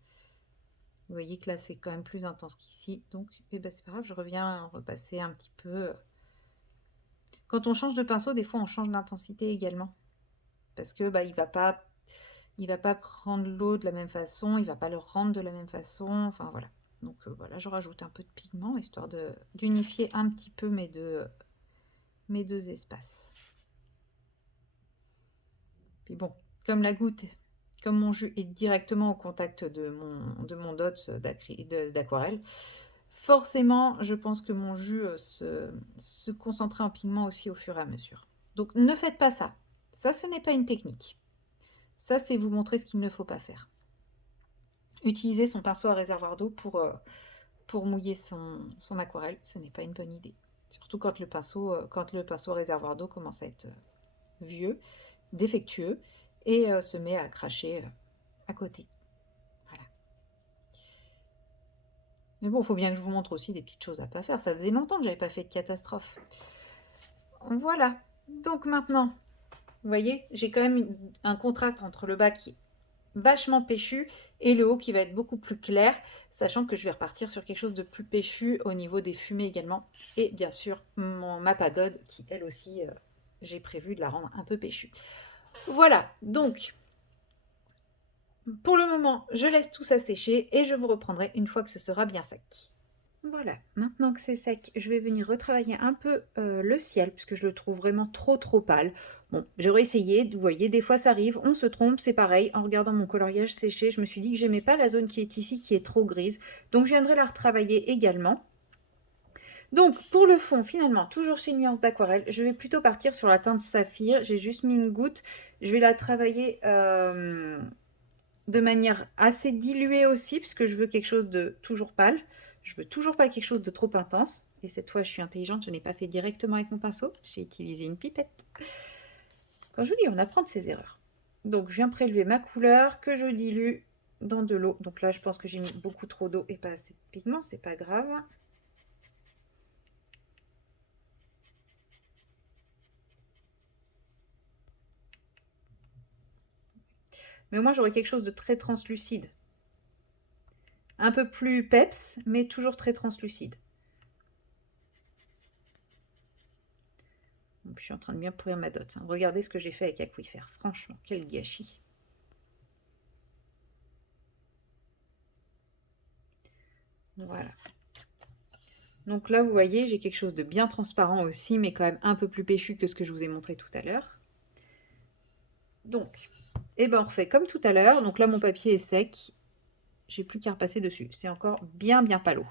Vous voyez que là c'est quand même plus intense qu'ici. Donc eh ben, c'est pas grave, je reviens repasser un petit peu. Quand on change de pinceau, des fois on change d'intensité également. Parce que bah, il va pas prendre l'eau de la même façon, il va pas le rendre de la même façon. Enfin voilà. Donc voilà, je rajoute un peu de pigment histoire d'unifier un petit peu mes deux espaces. Puis bon, comme la goutte, comme mon jus est directement au contact de mon dot d'aquarelle, forcément, je pense que mon jus se concentrait en pigment aussi au fur et à mesure. Donc ne faites pas ça. Ça, ce n'est pas une technique. Ça, c'est vous montrer ce qu'il ne faut pas faire. Utiliser son pinceau à réservoir d'eau pour mouiller son aquarelle, ce n'est pas une bonne idée. Surtout quand le pinceau réservoir d'eau commence à être vieux, défectueux, et se met à cracher à côté. Voilà. Mais bon, il faut bien que je vous montre aussi des petites choses à pas faire. Ça faisait longtemps que j'avais pas fait de catastrophe. Voilà. Donc maintenant, vous voyez, j'ai quand même un contraste entre le bas qui est vachement péchu et le haut qui va être beaucoup plus clair, sachant que je vais repartir sur quelque chose de plus péchu au niveau des fumées également. Et bien sûr, ma pagode qui, elle aussi, j'ai prévu de la rendre un peu péchue. Voilà, donc pour le moment, je laisse tout ça sécher et je vous reprendrai une fois que ce sera bien sec. Voilà, maintenant que c'est sec, je vais venir retravailler un peu le ciel, puisque je le trouve vraiment trop pâle. Bon, j'aurais essayé, vous voyez, des fois ça arrive, on se trompe, c'est pareil. En regardant mon coloriage séché, je me suis dit que j'aimais pas la zone qui est ici, qui est trop grise. Donc je viendrai la retravailler également. Donc pour le fond, finalement, toujours chez Nuance d'Aquarelle, je vais plutôt partir sur la teinte saphir. J'ai juste mis une goutte. Je vais la travailler de manière assez diluée aussi, puisque je veux quelque chose de toujours pâle. Je veux toujours pas quelque chose de trop intense. Et cette fois, je suis intelligente, je n'ai pas fait directement avec mon pinceau. J'ai utilisé une pipette. Quand je vous dis, on apprend de ses erreurs. Donc, je viens prélever ma couleur que je dilue dans de l'eau. Donc là, je pense que j'ai mis beaucoup trop d'eau et pas assez de pigment. C'est pas grave. Mais au moins, j'aurai quelque chose de très translucide. Un peu plus peps, mais toujours très translucide. Donc, je suis en train de bien pourrir ma dot. Regardez ce que j'ai fait avec Aquifer. Franchement, quel gâchis. Voilà. Donc là, vous voyez, j'ai quelque chose de bien transparent aussi, mais quand même un peu plus péchu que ce que je vous ai montré tout à l'heure. Donc, eh ben, on refait comme tout à l'heure. Donc là, mon papier est sec. J'ai plus qu'à repasser dessus. C'est encore bien palo.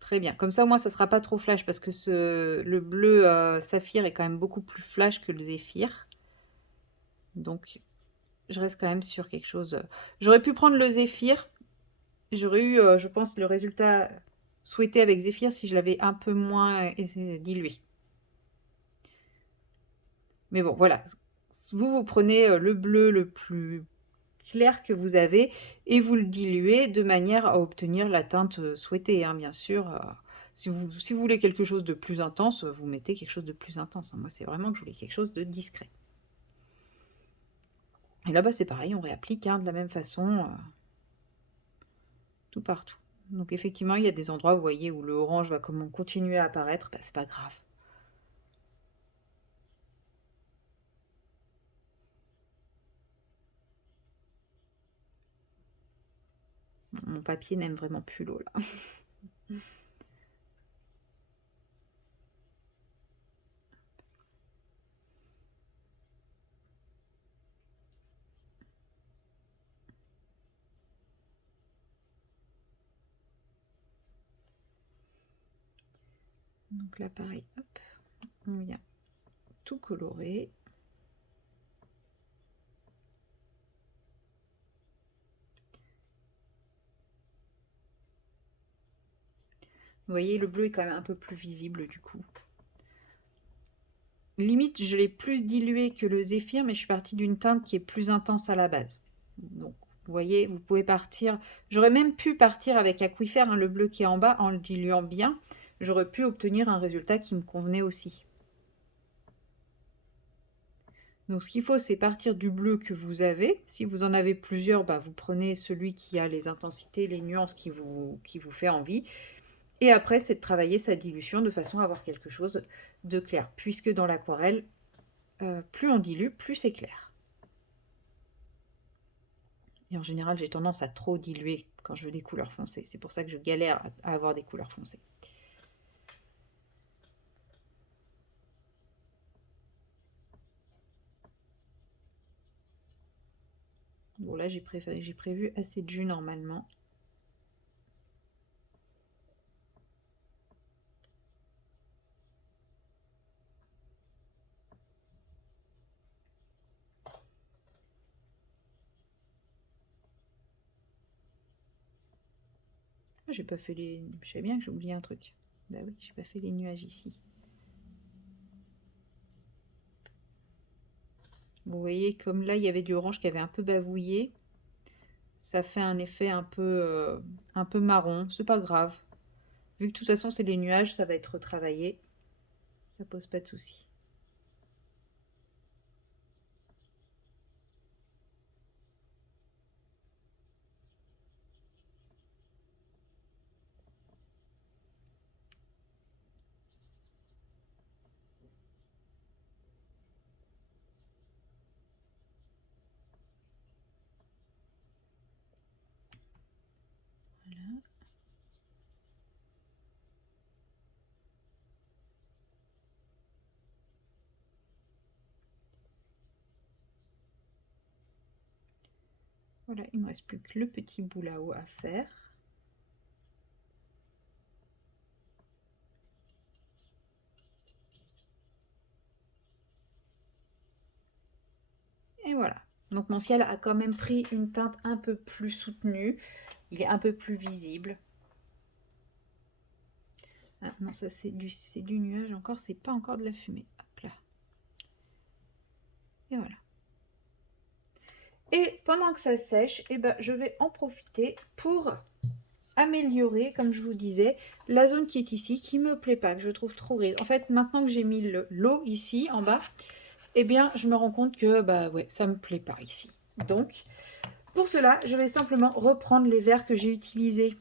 Très bien. Comme ça, moi, ça sera pas trop flash parce que le bleu saphir est quand même beaucoup plus flash que le zéphyr. Donc, je reste quand même sur quelque chose. J'aurais pu prendre le zéphyr. J'aurais eu, je pense, le résultat souhaité avec zéphyr si je l'avais un peu moins dilué. Mais bon, voilà. Vous prenez le bleu le plus clair que vous avez et vous le diluez de manière à obtenir la teinte souhaitée, hein, bien sûr. Si vous voulez quelque chose de plus intense, vous mettez quelque chose de plus intense, hein. Moi, c'est vraiment que je voulais quelque chose de discret. Et là-bas, c'est pareil, on réapplique, hein, de la même façon, tout partout. Donc effectivement, il y a des endroits, vous voyez, où le orange va continuer à apparaître. Bah, c'est pas grave. Mon papier n'aime vraiment plus l'eau, là. Donc là, pareil, hop, on vient tout colorer. Vous voyez, le bleu est quand même un peu plus visible du coup. Limite, je l'ai plus dilué que le zéphyr, mais je suis partie d'une teinte qui est plus intense à la base. Donc, vous voyez, vous pouvez partir... J'aurais même pu partir avec Aquifer, hein, le bleu qui est en bas, en le diluant bien. J'aurais pu obtenir un résultat qui me convenait aussi. Donc, ce qu'il faut, c'est partir du bleu que vous avez. Si vous en avez plusieurs, bah, vous prenez celui qui a les intensités, les nuances qui vous fait envie. Et après, c'est de travailler sa dilution de façon à avoir quelque chose de clair. Puisque dans l'aquarelle, plus on dilue, plus c'est clair. Et en général, j'ai tendance à trop diluer quand je veux des couleurs foncées. C'est pour ça que je galère à avoir des couleurs foncées. Bon, là, j'ai prévu assez de jus normalement. J'ai pas fait les... Je savais bien que j'ai oublié un truc. Bah oui, j'ai pas fait les nuages ici. Vous voyez, comme là, il y avait du orange qui avait un peu bavouillé. Ça fait un effet un peu marron. C'est pas grave. Vu que de toute façon, c'est les nuages, ça va être retravaillé. Ça pose pas de soucis. Voilà. Voilà, il me reste plus que le petit bout là-haut à faire. Et voilà. Donc mon ciel a quand même pris une teinte un peu plus soutenue. Il est un peu plus visible. Ah non, ça c'est du nuage encore, c'est pas encore de la fumée. Hop là. Et voilà. Et pendant que ça sèche, eh ben, je vais en profiter pour améliorer, comme je vous disais, la zone qui est ici, qui me plaît pas, que je trouve trop grise. En fait, maintenant que j'ai mis l'eau ici, en bas, eh bien, je me rends compte que, bah ouais, ça me plaît pas ici. Donc, pour cela, je vais simplement reprendre les verres que j'ai utilisés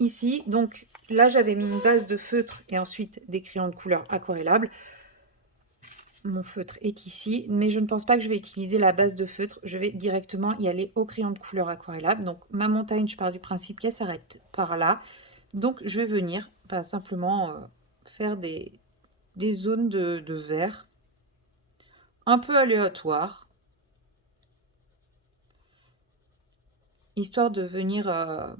ici. Donc, là, j'avais mis une base de feutre et ensuite des crayons de couleur aquarellables. Mon feutre est ici, mais je ne pense pas que je vais utiliser la base de feutre. Je vais directement y aller au crayon de couleur aquarellable. Donc ma montagne, je pars du principe qu'elle s'arrête par là. Donc je vais venir simplement faire des zones de vert un peu aléatoires, histoire de venir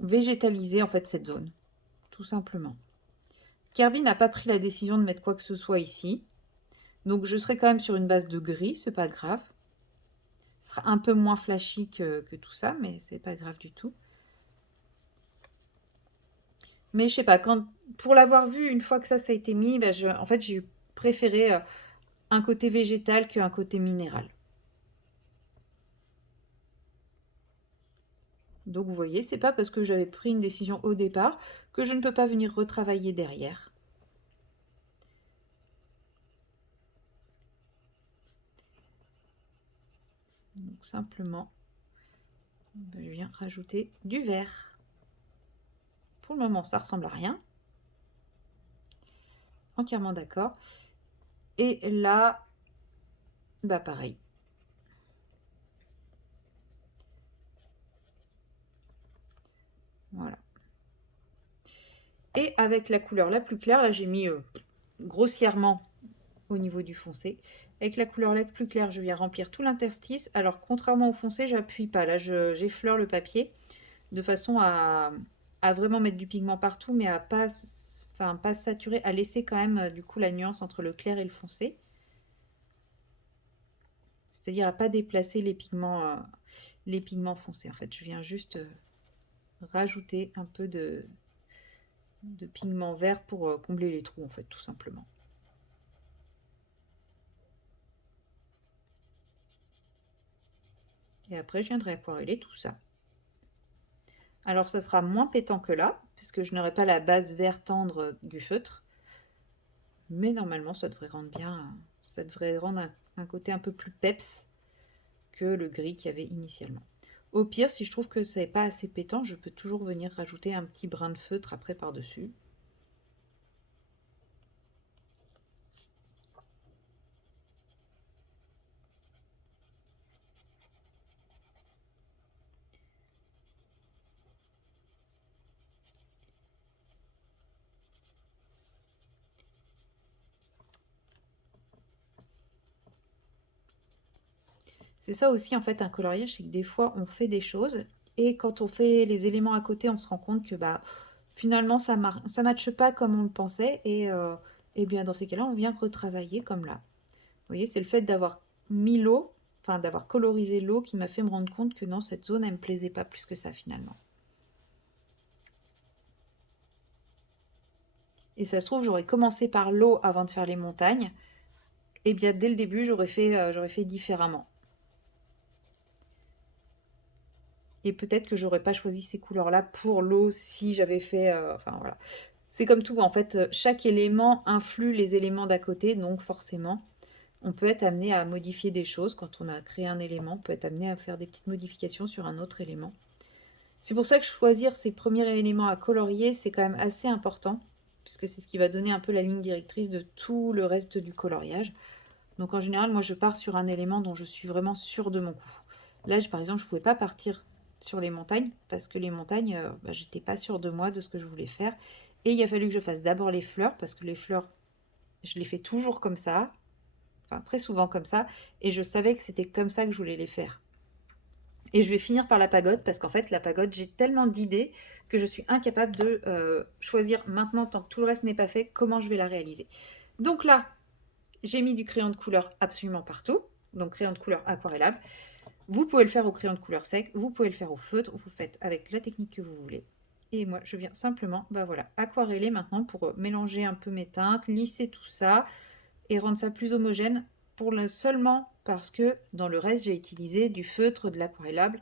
végétaliser en fait cette zone, tout simplement. Kirby n'a pas pris la décision de mettre quoi que ce soit ici. Donc je serai quand même sur une base de gris, c'est pas grave. Ce sera un peu moins flashy que tout ça, mais c'est pas grave du tout. Mais je sais pas, pour l'avoir vu une fois que ça a été mis, bah, en fait j'ai préféré un côté végétal qu'un côté minéral. Donc vous voyez, c'est pas parce que j'avais pris une décision au départ que je ne peux pas venir retravailler derrière. Donc simplement, je viens rajouter du vert. Pour le moment, ça ressemble à rien. Entièrement d'accord. Et là, bah pareil. Voilà. Et avec la couleur la plus claire, là j'ai mis grossièrement au niveau du foncé. Avec la couleur la plus claire, je viens remplir tout l'interstice. Alors, contrairement au foncé, j'appuie pas. Là, j'effleure le papier de façon à à vraiment mettre du pigment partout, mais à pas, enfin, pas saturer, à laisser quand même du coup la nuance entre le clair et le foncé. C'est-à-dire à pas déplacer les pigments foncés. En fait, je viens juste rajouter un peu de pigment vert pour combler les trous, en fait, tout simplement. Et après, je viendrai aquareller tout ça. Alors, ça sera moins pétant que là, puisque je n'aurai pas la base vert tendre du feutre. Mais normalement, ça devrait rendre bien, ça devrait rendre un côté un peu plus peps que le gris qu'il y avait initialement. Au pire, si je trouve que ça n'est pas assez pétant, je peux toujours venir rajouter un petit brin de feutre après par-dessus. C'est ça aussi en fait un coloriage, c'est que des fois on fait des choses et quand on fait les éléments à côté, on se rend compte que bah finalement ça matche pas comme on le pensait et bien dans ces cas-là, on vient retravailler comme là. Vous voyez, c'est le fait d'avoir mis l'eau, enfin d'avoir colorisé l'eau qui m'a fait me rendre compte que non, cette zone, elle me plaisait pas plus que ça finalement. Et ça se trouve, j'aurais commencé par l'eau avant de faire les montagnes, et bien dès le début, j'aurais fait différemment. Et peut-être que j'aurais pas choisi ces couleurs-là pour l'eau si j'avais fait... enfin voilà. C'est comme tout, en fait, chaque élément influe les éléments d'à côté, donc forcément, on peut être amené à modifier des choses. Quand on a créé un élément, on peut être amené à faire des petites modifications sur un autre élément. C'est pour ça que choisir ces premiers éléments à colorier, c'est quand même assez important, puisque c'est ce qui va donner un peu la ligne directrice de tout le reste du coloriage. Donc en général, moi je pars sur un élément dont je suis vraiment sûre de mon coup. Là, par exemple, je ne pouvais pas partir sur les montagnes, parce que les montagnes, bah, j'étais pas sûre de moi, de ce que je voulais faire. Et il a fallu que je fasse d'abord les fleurs, parce que les fleurs, je les fais toujours comme ça, enfin très souvent comme ça, et je savais que c'était comme ça que je voulais les faire. Et je vais finir par la pagode parce qu'en fait, la pagode, j'ai tellement d'idées que je suis incapable de choisir maintenant, tant que tout le reste n'est pas fait, comment je vais la réaliser. Donc là, j'ai mis du crayon de couleur absolument partout. Donc crayon de couleur aquarellable. Vous pouvez le faire au crayon de couleur sec, vous pouvez le faire au feutre, vous faites avec la technique que vous voulez. Et moi, je viens simplement, bah voilà, aquareller maintenant pour mélanger un peu mes teintes, lisser tout ça et rendre ça plus homogène seulement parce que dans le reste, j'ai utilisé du feutre, de l'aquarellable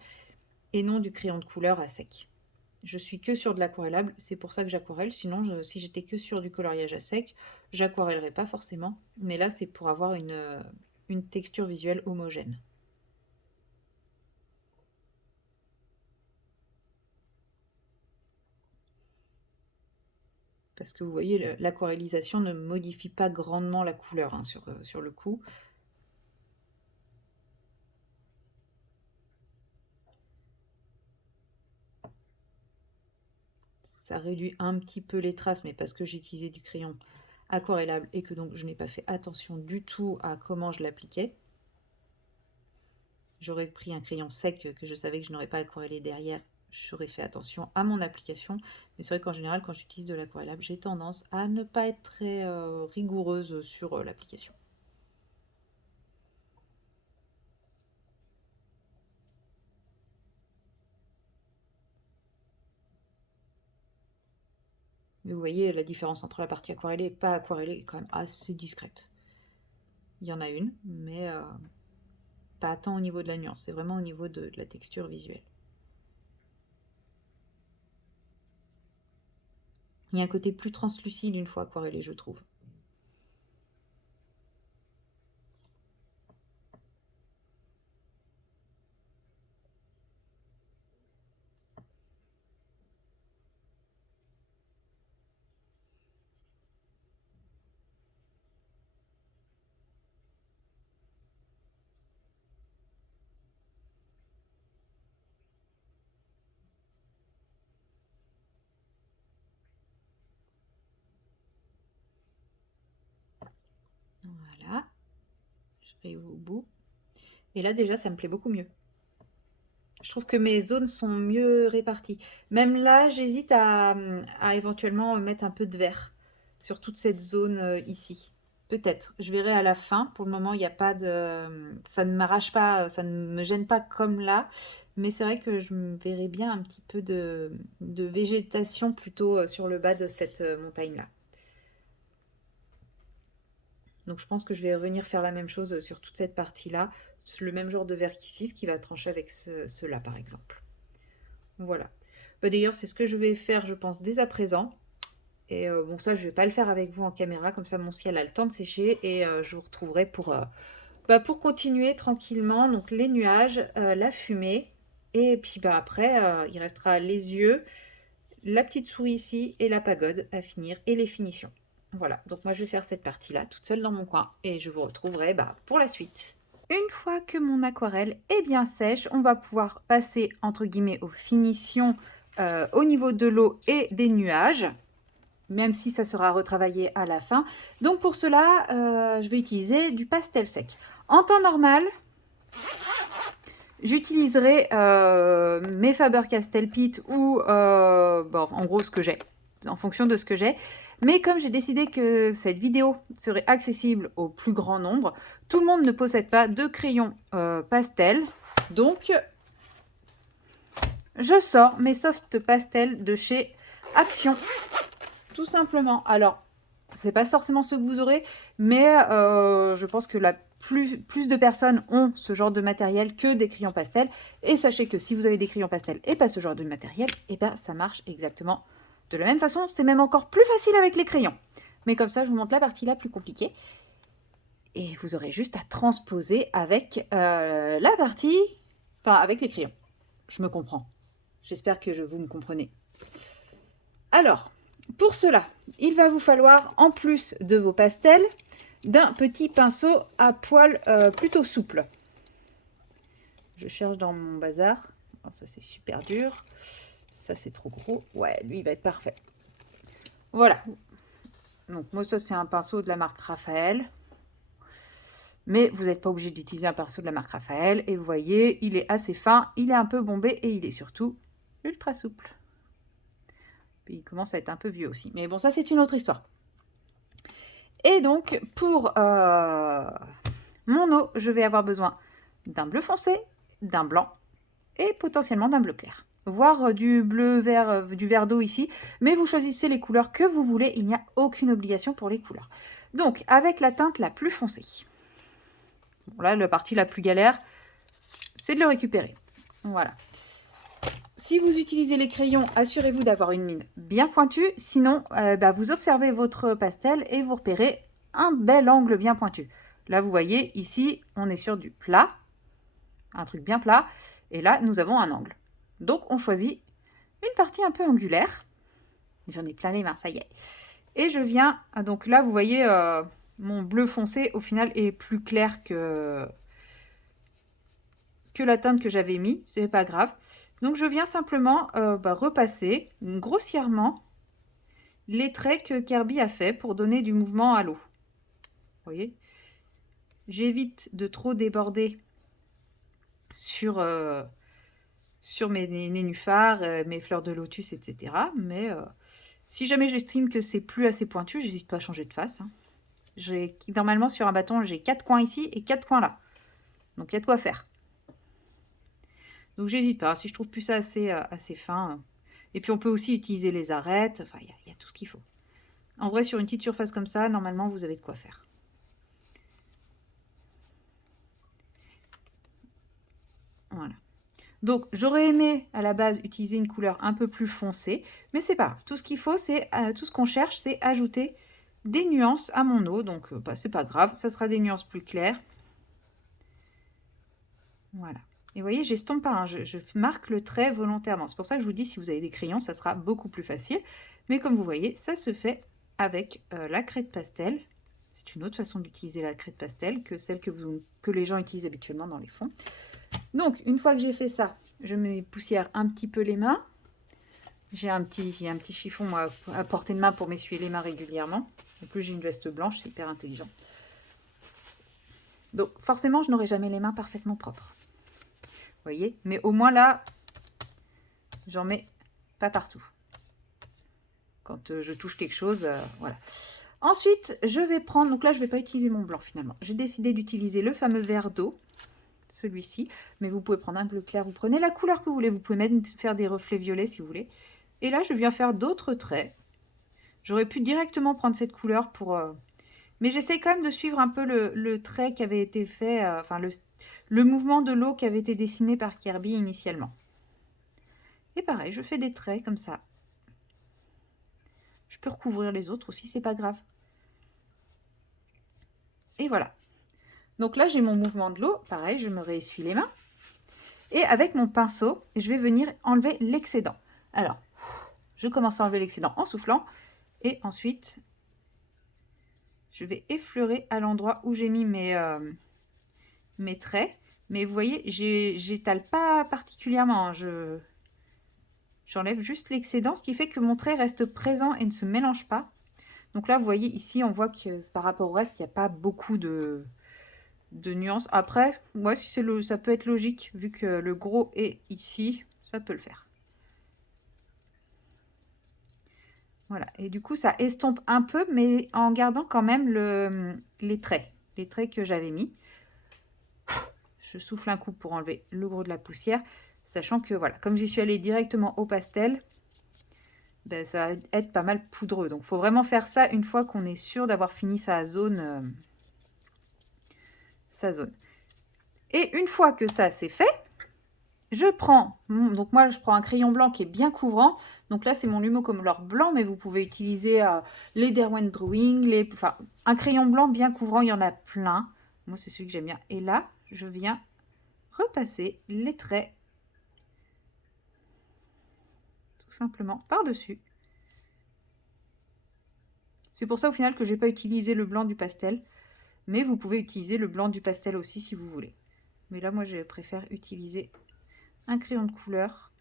et non du crayon de couleur à sec. Je suis que sur de l'aquarellable, c'est pour ça que j'aquarelle. Sinon, si j'étais que sur du coloriage à sec, j'aquarellerais pas forcément. Mais là, c'est pour avoir une texture visuelle homogène. Parce que vous voyez, l'aquarellisation ne modifie pas grandement la couleur hein, sur le coup. Ça réduit un petit peu les traces, mais parce que j'ai utilisé du crayon aquarellable et que donc je n'ai pas fait attention du tout à comment je l'appliquais. J'aurais pris un crayon sec que je savais que je n'aurais pas aquarellé derrière, j'aurais fait attention à mon application. Mais c'est vrai qu'en général, quand j'utilise de l'aquarellable, j'ai tendance à ne pas être très rigoureuse sur l'application. Mais vous voyez, la différence entre la partie aquarellée et pas aquarellée est quand même assez discrète. Il y en a une, mais pas tant au niveau de la nuance, c'est vraiment au niveau de la texture visuelle. Il y a un côté plus translucide une fois aquarellé, je trouve. Voilà, j'arrive au bout. Et là déjà, ça me plaît beaucoup mieux. Je trouve que mes zones sont mieux réparties. Même là, j'hésite à éventuellement mettre un peu de vert sur toute cette zone ici. Peut-être. Je verrai à la fin. Pour le moment, il n'y a pas de... Ça ne m'arrache pas, ça ne me gêne pas comme là. Mais c'est vrai que je me verrais bien un petit peu de végétation plutôt sur le bas de cette montagne-là. Donc je pense que je vais revenir faire la même chose sur toute cette partie-là. Le même genre de vert qu'ici, ce qui va trancher avec ceux-là par exemple. Voilà. Bah, d'ailleurs, c'est ce que je vais faire, je pense, dès à présent. Et bon, ça, je vais pas le faire avec vous en caméra, comme ça mon ciel a le temps de sécher et je vous retrouverai pour continuer tranquillement. Donc les nuages, la fumée, et puis bah, après, il restera les yeux, la petite souris ici et la pagode à finir et les finitions. Voilà, donc moi je vais faire cette partie-là toute seule dans mon coin et je vous retrouverai pour la suite. Une fois que mon aquarelle est bien sèche, on va pouvoir passer entre guillemets aux finitions au niveau de l'eau et des nuages, même si ça sera retravaillé à la fin. Donc pour cela, je vais utiliser du pastel sec. En temps normal, j'utiliserai mes Faber-Castell Pitt ou en gros ce que j'ai, en fonction de ce que j'ai. Mais comme j'ai décidé que cette vidéo serait accessible au plus grand nombre, tout le monde ne possède pas de crayon pastel. Donc, je sors mes soft pastels de chez Action. Tout simplement. Alors, c'est pas forcément ce que vous aurez, mais je pense que plus de personnes ont ce genre de matériel que des crayons pastels. Et sachez que si vous avez des crayons pastels et pas ce genre de matériel, et ben ça marche exactement de la même façon. C'est même encore plus facile avec les crayons. Mais comme ça, je vous montre la partie la plus compliquée. Et vous aurez juste à transposer avec la partie... Enfin, avec les crayons. Je me comprends. J'espère que vous me comprenez. Alors, pour cela, il va vous falloir, en plus de vos pastels, d'un petit pinceau à poil plutôt souple. Je cherche dans mon bazar. Oh, ça, c'est super dur. Ça, c'est trop gros. Ouais, lui, il va être parfait. Voilà. Donc, moi, ça, c'est un pinceau de la marque Raphaël. Mais vous n'êtes pas obligé d'utiliser un pinceau de la marque Raphaël. Et vous voyez, il est assez fin, il est un peu bombé et il est surtout ultra souple. Puis il commence à être un peu vieux aussi. Mais bon, ça, c'est une autre histoire. Et donc, pour mon eau, je vais avoir besoin d'un bleu foncé, d'un blanc et potentiellement d'un bleu clair. Voire du bleu vert, du vert d'eau ici. Mais vous choisissez les couleurs que vous voulez. Il n'y a aucune obligation pour les couleurs. Donc, avec la teinte la plus foncée. Bon, là, la partie la plus galère, c'est de le récupérer. Voilà. Si vous utilisez les crayons, assurez-vous d'avoir une mine bien pointue. Sinon, vous observez votre pastel et vous repérez un bel angle bien pointu. Là, vous voyez, ici, on est sur du plat, un truc bien plat. Et là, nous avons un angle. Donc, on choisit une partie un peu angulaire. J'en ai plein les mains, ça y est. Et je viens, donc là, vous voyez, mon bleu foncé, au final, est plus clair que la teinte que j'avais mis. C'est pas grave. Donc, je viens simplement repasser grossièrement les traits que Kirby a fait pour donner du mouvement à l'eau. Vous voyez, j'évite de trop déborder sur mes nénuphars, mes fleurs de lotus, etc. Mais si jamais j'estime que c'est plus assez pointu, j'hésite pas à changer de face. Hein. Normalement, sur un bâton, j'ai 4 coins ici et 4 coins là. Donc, il y a de quoi faire. Donc, j'hésite pas. Si je trouve plus ça assez fin. Et puis, on peut aussi utiliser les arêtes. Enfin, il y a tout ce qu'il faut. En vrai, sur une petite surface comme ça, normalement, vous avez de quoi faire. Voilà. Donc, j'aurais aimé, à la base, utiliser une couleur un peu plus foncée. Mais c'est pas grave. Tout ce qu'il faut, tout ce qu'on cherche, c'est ajouter des nuances à mon eau. Donc, c'est pas grave. Ça sera des nuances plus claires. Voilà. Et vous voyez, j'estompe pas, hein, je marque le trait volontairement. C'est pour ça que je vous dis, si vous avez des crayons, ça sera beaucoup plus facile. Mais comme vous voyez, ça se fait avec la craie de pastel. C'est une autre façon d'utiliser la craie de pastel que celle que les gens utilisent habituellement dans les fonds. Donc, une fois que j'ai fait ça, je me poussière un petit peu les mains. J'ai un petit chiffon à portée de main pour m'essuyer les mains régulièrement. En plus, j'ai une veste blanche, c'est hyper intelligent. Donc, forcément, je n'aurai jamais les mains parfaitement propres. voyez? Mais au moins là, j'en mets pas partout. Quand je touche quelque chose, voilà. Ensuite, je vais prendre, donc là, je ne vais pas utiliser mon blanc finalement. J'ai décidé d'utiliser le fameux verre d'eau, celui-ci. Mais vous pouvez prendre un bleu clair, vous prenez la couleur que vous voulez. Vous pouvez même faire des reflets violets si vous voulez. Et là, je viens faire d'autres traits. J'aurais pu directement prendre cette couleur pour... Mais j'essaye quand même de suivre un peu le trait qui avait été fait, enfin le mouvement de l'eau qui avait été dessiné par Kirby initialement. Et pareil, je fais des traits comme ça. Je peux recouvrir les autres aussi, c'est pas grave. Et voilà. Donc là, j'ai mon mouvement de l'eau. Pareil, je me réessuie les mains. Et avec mon pinceau, je vais venir enlever l'excédent. Alors, je commence à enlever l'excédent en soufflant. Et ensuite, je vais effleurer à l'endroit où j'ai mis mes traits. Mais vous voyez, j'étale pas particulièrement. Hein. J'enlève juste l'excédent, ce qui fait que mon trait reste présent et ne se mélange pas. Donc là, vous voyez, ici, on voit que par rapport au reste, il n'y a pas beaucoup de nuances. Après, ouais, si ça peut être logique, vu que le gros est ici, ça peut le faire. Voilà, et du coup, ça estompe un peu, mais en gardant quand même les traits que j'avais mis. Je souffle un coup pour enlever le gros de la poussière, sachant que, voilà, comme j'y suis allée directement au pastel, ben, ça va être pas mal poudreux. Donc, il faut vraiment faire ça une fois qu'on est sûr d'avoir fini sa zone. Et une fois que ça, c'est fait, je prends, donc moi je prends un crayon blanc qui est bien couvrant. Donc là c'est mon Lumocolor blanc, mais vous pouvez utiliser les Derwent Drawing, enfin un crayon blanc bien couvrant, il y en a plein. Moi c'est celui que j'aime bien. Et là je viens repasser les traits tout simplement par-dessus. C'est pour ça au final que j'ai pas utilisé le blanc du pastel, mais vous pouvez utiliser le blanc du pastel aussi si vous voulez. Mais là moi je préfère utiliser un crayon de couleur.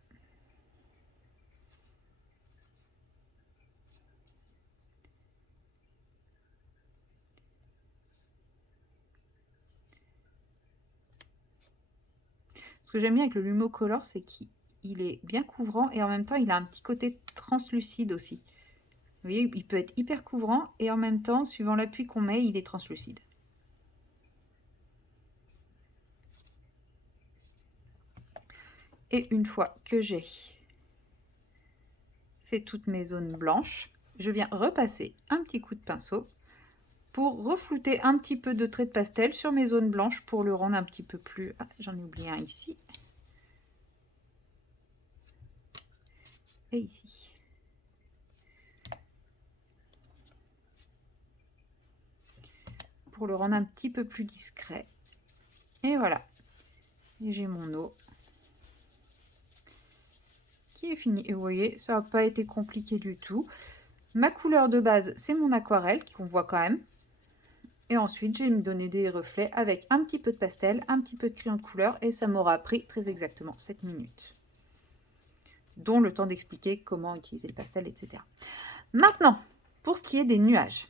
Ce que j'aime bien avec le Lumocolor, c'est qu'il est bien couvrant et en même temps, il a un petit côté translucide aussi. Vous voyez, il peut être hyper couvrant et en même temps, suivant l'appui qu'on met, il est translucide. Et une fois que j'ai fait toutes mes zones blanches, je viens repasser un petit coup de pinceau pour reflouter un petit peu de trait de pastel sur mes zones blanches pour le rendre un petit peu plus... Ah, j'en ai oublié un ici. Et ici. Pour le rendre un petit peu plus discret. Et voilà. Et j'ai mon eau qui est fini. Et vous voyez, ça n'a pas été compliqué du tout. Ma couleur de base, c'est mon aquarelle qu'on voit quand même. Et ensuite, je vais me donner des reflets avec un petit peu de pastel, un petit peu de crayon de couleur. Et ça m'aura pris très exactement 7 minutes. Dont le temps d'expliquer comment utiliser le pastel, etc. Maintenant, pour ce qui est des nuages.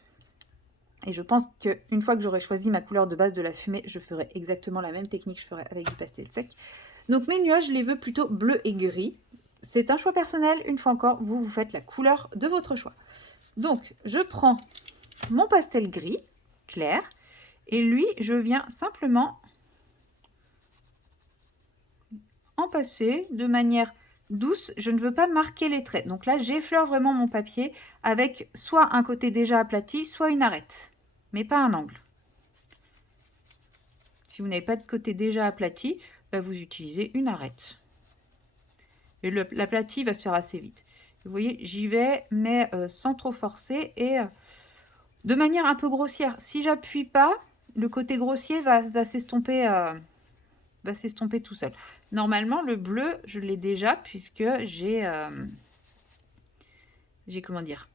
Et je pense qu'une fois que j'aurai choisi ma couleur de base de la fumée, je ferai exactement la même technique que je ferai avec du pastel sec. Donc mes nuages, je les veux plutôt bleu et gris. C'est un choix personnel, une fois encore, vous faites la couleur de votre choix. Donc, je prends mon pastel gris, clair, et lui, je viens simplement en passer de manière douce. Je ne veux pas marquer les traits. Donc là, j'effleure vraiment mon papier avec soit un côté déjà aplati, soit une arête, mais pas un angle. Si vous n'avez pas de côté déjà aplati, vous utilisez une arête. Et l'aplati va se faire assez vite. Vous voyez, j'y vais, mais sans trop forcer et de manière un peu grossière. Si j'appuie pas, le côté grossier va s'estomper tout seul. Normalement, le bleu, je l'ai déjà puisque j'ai comment dire,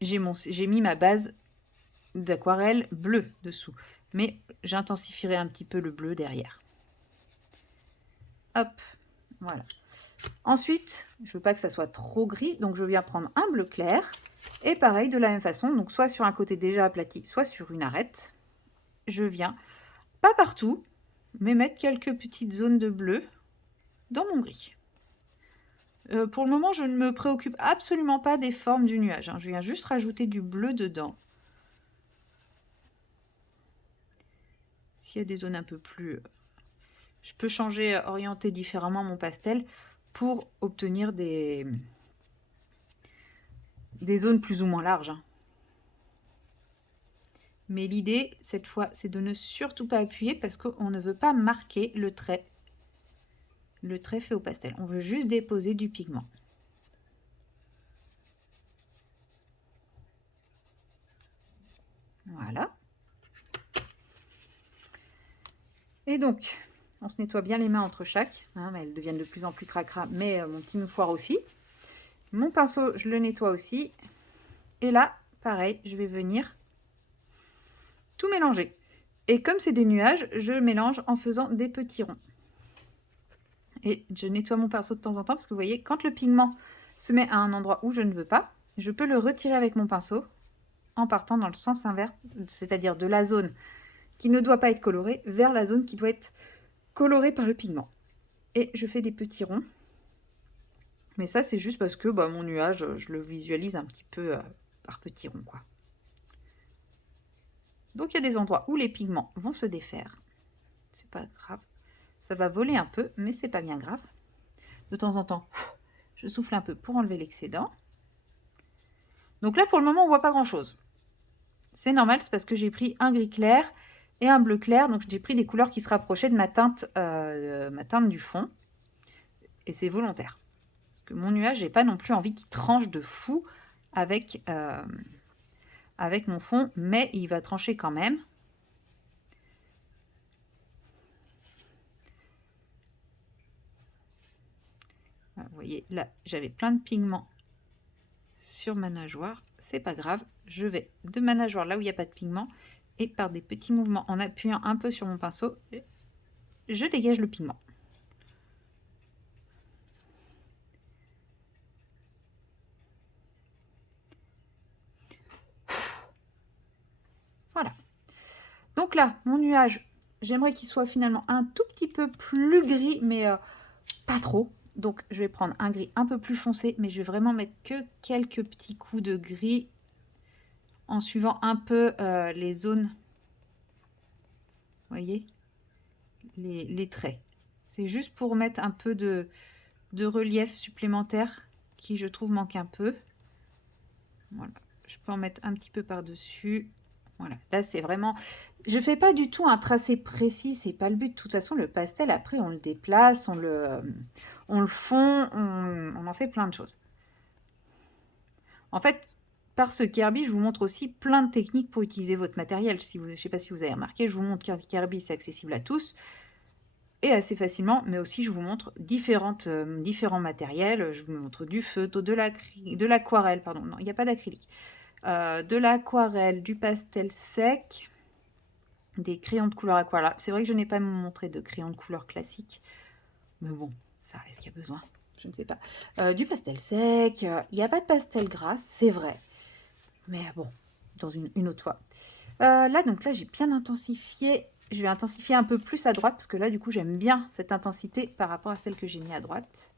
j'ai mis ma base d'aquarelle bleue dessous. Mais j'intensifierai un petit peu le bleu derrière. Hop, voilà. Ensuite, je veux pas que ça soit trop gris, donc je viens prendre un bleu clair. Et pareil, de la même façon, donc soit sur un côté déjà aplati, soit sur une arête. Je viens, pas partout, mais mettre quelques petites zones de bleu dans mon gris. Pour le moment, je ne me préoccupe absolument pas des formes du nuage, hein. Je viens juste rajouter du bleu dedans. S'il y a des zones un peu plus... Je peux changer, orienter différemment mon pastel pour obtenir des zones plus ou moins larges, hein. Mais l'idée, cette fois, c'est de ne surtout pas appuyer parce qu'on ne veut pas marquer le trait fait au pastel. On veut juste déposer du pigment. Voilà. Et donc, on se nettoie bien les mains entre chaque, hein, elles deviennent de plus en plus cracra, mais mon petit mouchoir aussi. Mon pinceau, je le nettoie aussi. Et là, pareil, je vais venir tout mélanger. Et comme c'est des nuages, je mélange en faisant des petits ronds. Et je nettoie mon pinceau de temps en temps parce que vous voyez, quand le pigment se met à un endroit où je ne veux pas, je peux le retirer avec mon pinceau en partant dans le sens inverse, c'est-à-dire de la zone qui ne doit pas être colorée vers la zone qui doit être colorée par le pigment. Et je fais des petits ronds. Mais ça, c'est juste parce que mon nuage, je le visualise un petit peu par petits ronds, quoi. Donc, il y a des endroits où les pigments vont se défaire. C'est pas grave. Ça va voler un peu, mais c'est pas bien grave. De temps en temps, je souffle un peu pour enlever l'excédent. Donc là, pour le moment, on voit pas grand-chose. C'est normal, c'est parce que j'ai pris un gris clair et un bleu clair. Donc, j'ai pris des couleurs qui se rapprochaient de ma teinte du fond. Et c'est volontaire. Parce que mon nuage, j'ai pas non plus envie qu'il tranche de fou avec mon fond, mais il va trancher quand même. Vous voyez, là, j'avais plein de pigments sur ma nageoire. C'est pas grave, je vais de ma nageoire là où il n'y a pas de pigment et par des petits mouvements en appuyant un peu sur mon pinceau, je dégage le pigment. Voilà. Donc là, mon nuage, j'aimerais qu'il soit finalement un tout petit peu plus gris, mais pas trop. Donc je vais prendre un gris un peu plus foncé, mais je vais vraiment mettre que quelques petits coups de gris en suivant un peu les zones. Vous voyez, les traits. C'est juste pour mettre un peu de relief supplémentaire qui, je trouve, manque un peu. Voilà, je peux en mettre un petit peu par-dessus. Voilà, là, c'est vraiment... Je fais pas du tout un tracé précis, c'est pas le but. De toute façon, le pastel, après, on le déplace, on le fond, on en fait plein de choses. En fait, par ce Kerby, je vous montre aussi plein de techniques pour utiliser votre matériel. Je ne sais pas si vous avez remarqué, je vous montre que Kerby, c'est accessible à tous et assez facilement, mais aussi je vous montre différents matériels. Je vous montre du feutre, de l'aquarelle, pardon, non, il n'y a pas d'acrylique, de l'aquarelle, du pastel sec, des crayons de couleur aquarelle. C'est vrai que je n'ai pas montré de crayons de couleur classique, mais bon, ça, est-ce qu'il y a besoin? Je ne sais pas. Du pastel sec, il n'y a pas de pastel gras, c'est vrai. Mais bon, dans une autre fois. Là, donc là, j'ai bien intensifié. Je vais intensifier un peu plus à droite parce que là, du coup, j'aime bien cette intensité par rapport à celle que j'ai mis à droite.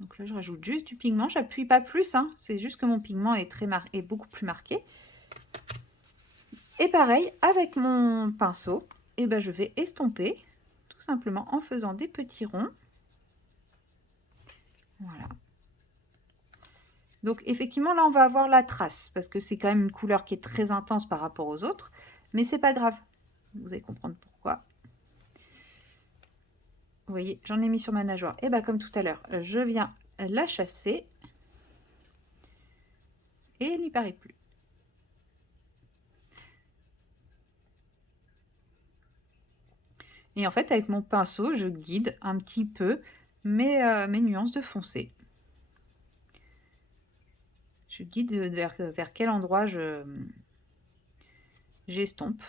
Donc là, je rajoute juste du pigment. J'appuie pas plus, hein. C'est juste que mon pigment est beaucoup plus marqué. Et pareil, avec mon pinceau, eh ben, je vais estomper tout simplement en faisant des petits ronds. Voilà. Donc effectivement, là, on va avoir la trace parce que c'est quand même une couleur qui est très intense par rapport aux autres. Mais c'est pas grave. Vous allez comprendre pourquoi. Vous voyez, j'en ai mis sur ma nageoire. Et bien, comme tout à l'heure, je viens la chasser. Et elle n'y paraît plus. Et en fait, avec mon pinceau, je guide un petit peu mes nuances de foncé. Je guide vers quel endroit j'estompe.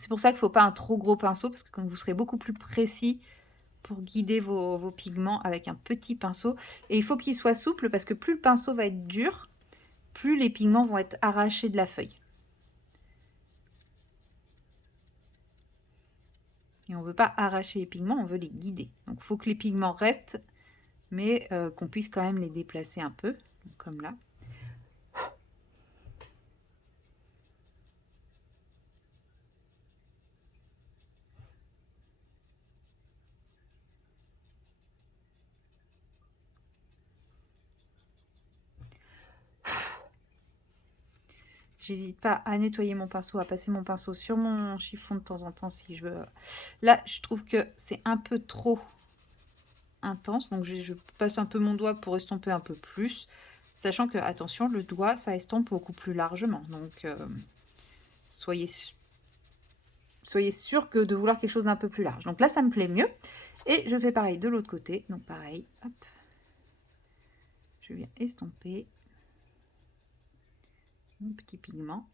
C'est pour ça qu'il ne faut pas un trop gros pinceau, parce que comme vous serez beaucoup plus précis pour guider vos pigments avec un petit pinceau. Et il faut qu'il soit souple, parce que plus le pinceau va être dur, plus les pigments vont être arrachés de la feuille. Et on ne veut pas arracher les pigments, on veut les guider. Donc il faut que les pigments restent, mais qu'on puisse quand même les déplacer un peu, comme là. J'hésite pas à nettoyer mon pinceau, à passer mon pinceau sur mon chiffon de temps en temps si je veux. Là, je trouve que c'est un peu trop intense, donc je passe un peu mon doigt pour estomper un peu plus, sachant que, attention, le doigt, ça estompe beaucoup plus largement. Donc, soyez sûr que de vouloir quelque chose d'un peu plus large. Donc là, ça me plaît mieux. Et je fais pareil de l'autre côté. Donc pareil, hop. Je viens estomper mon petit pigment.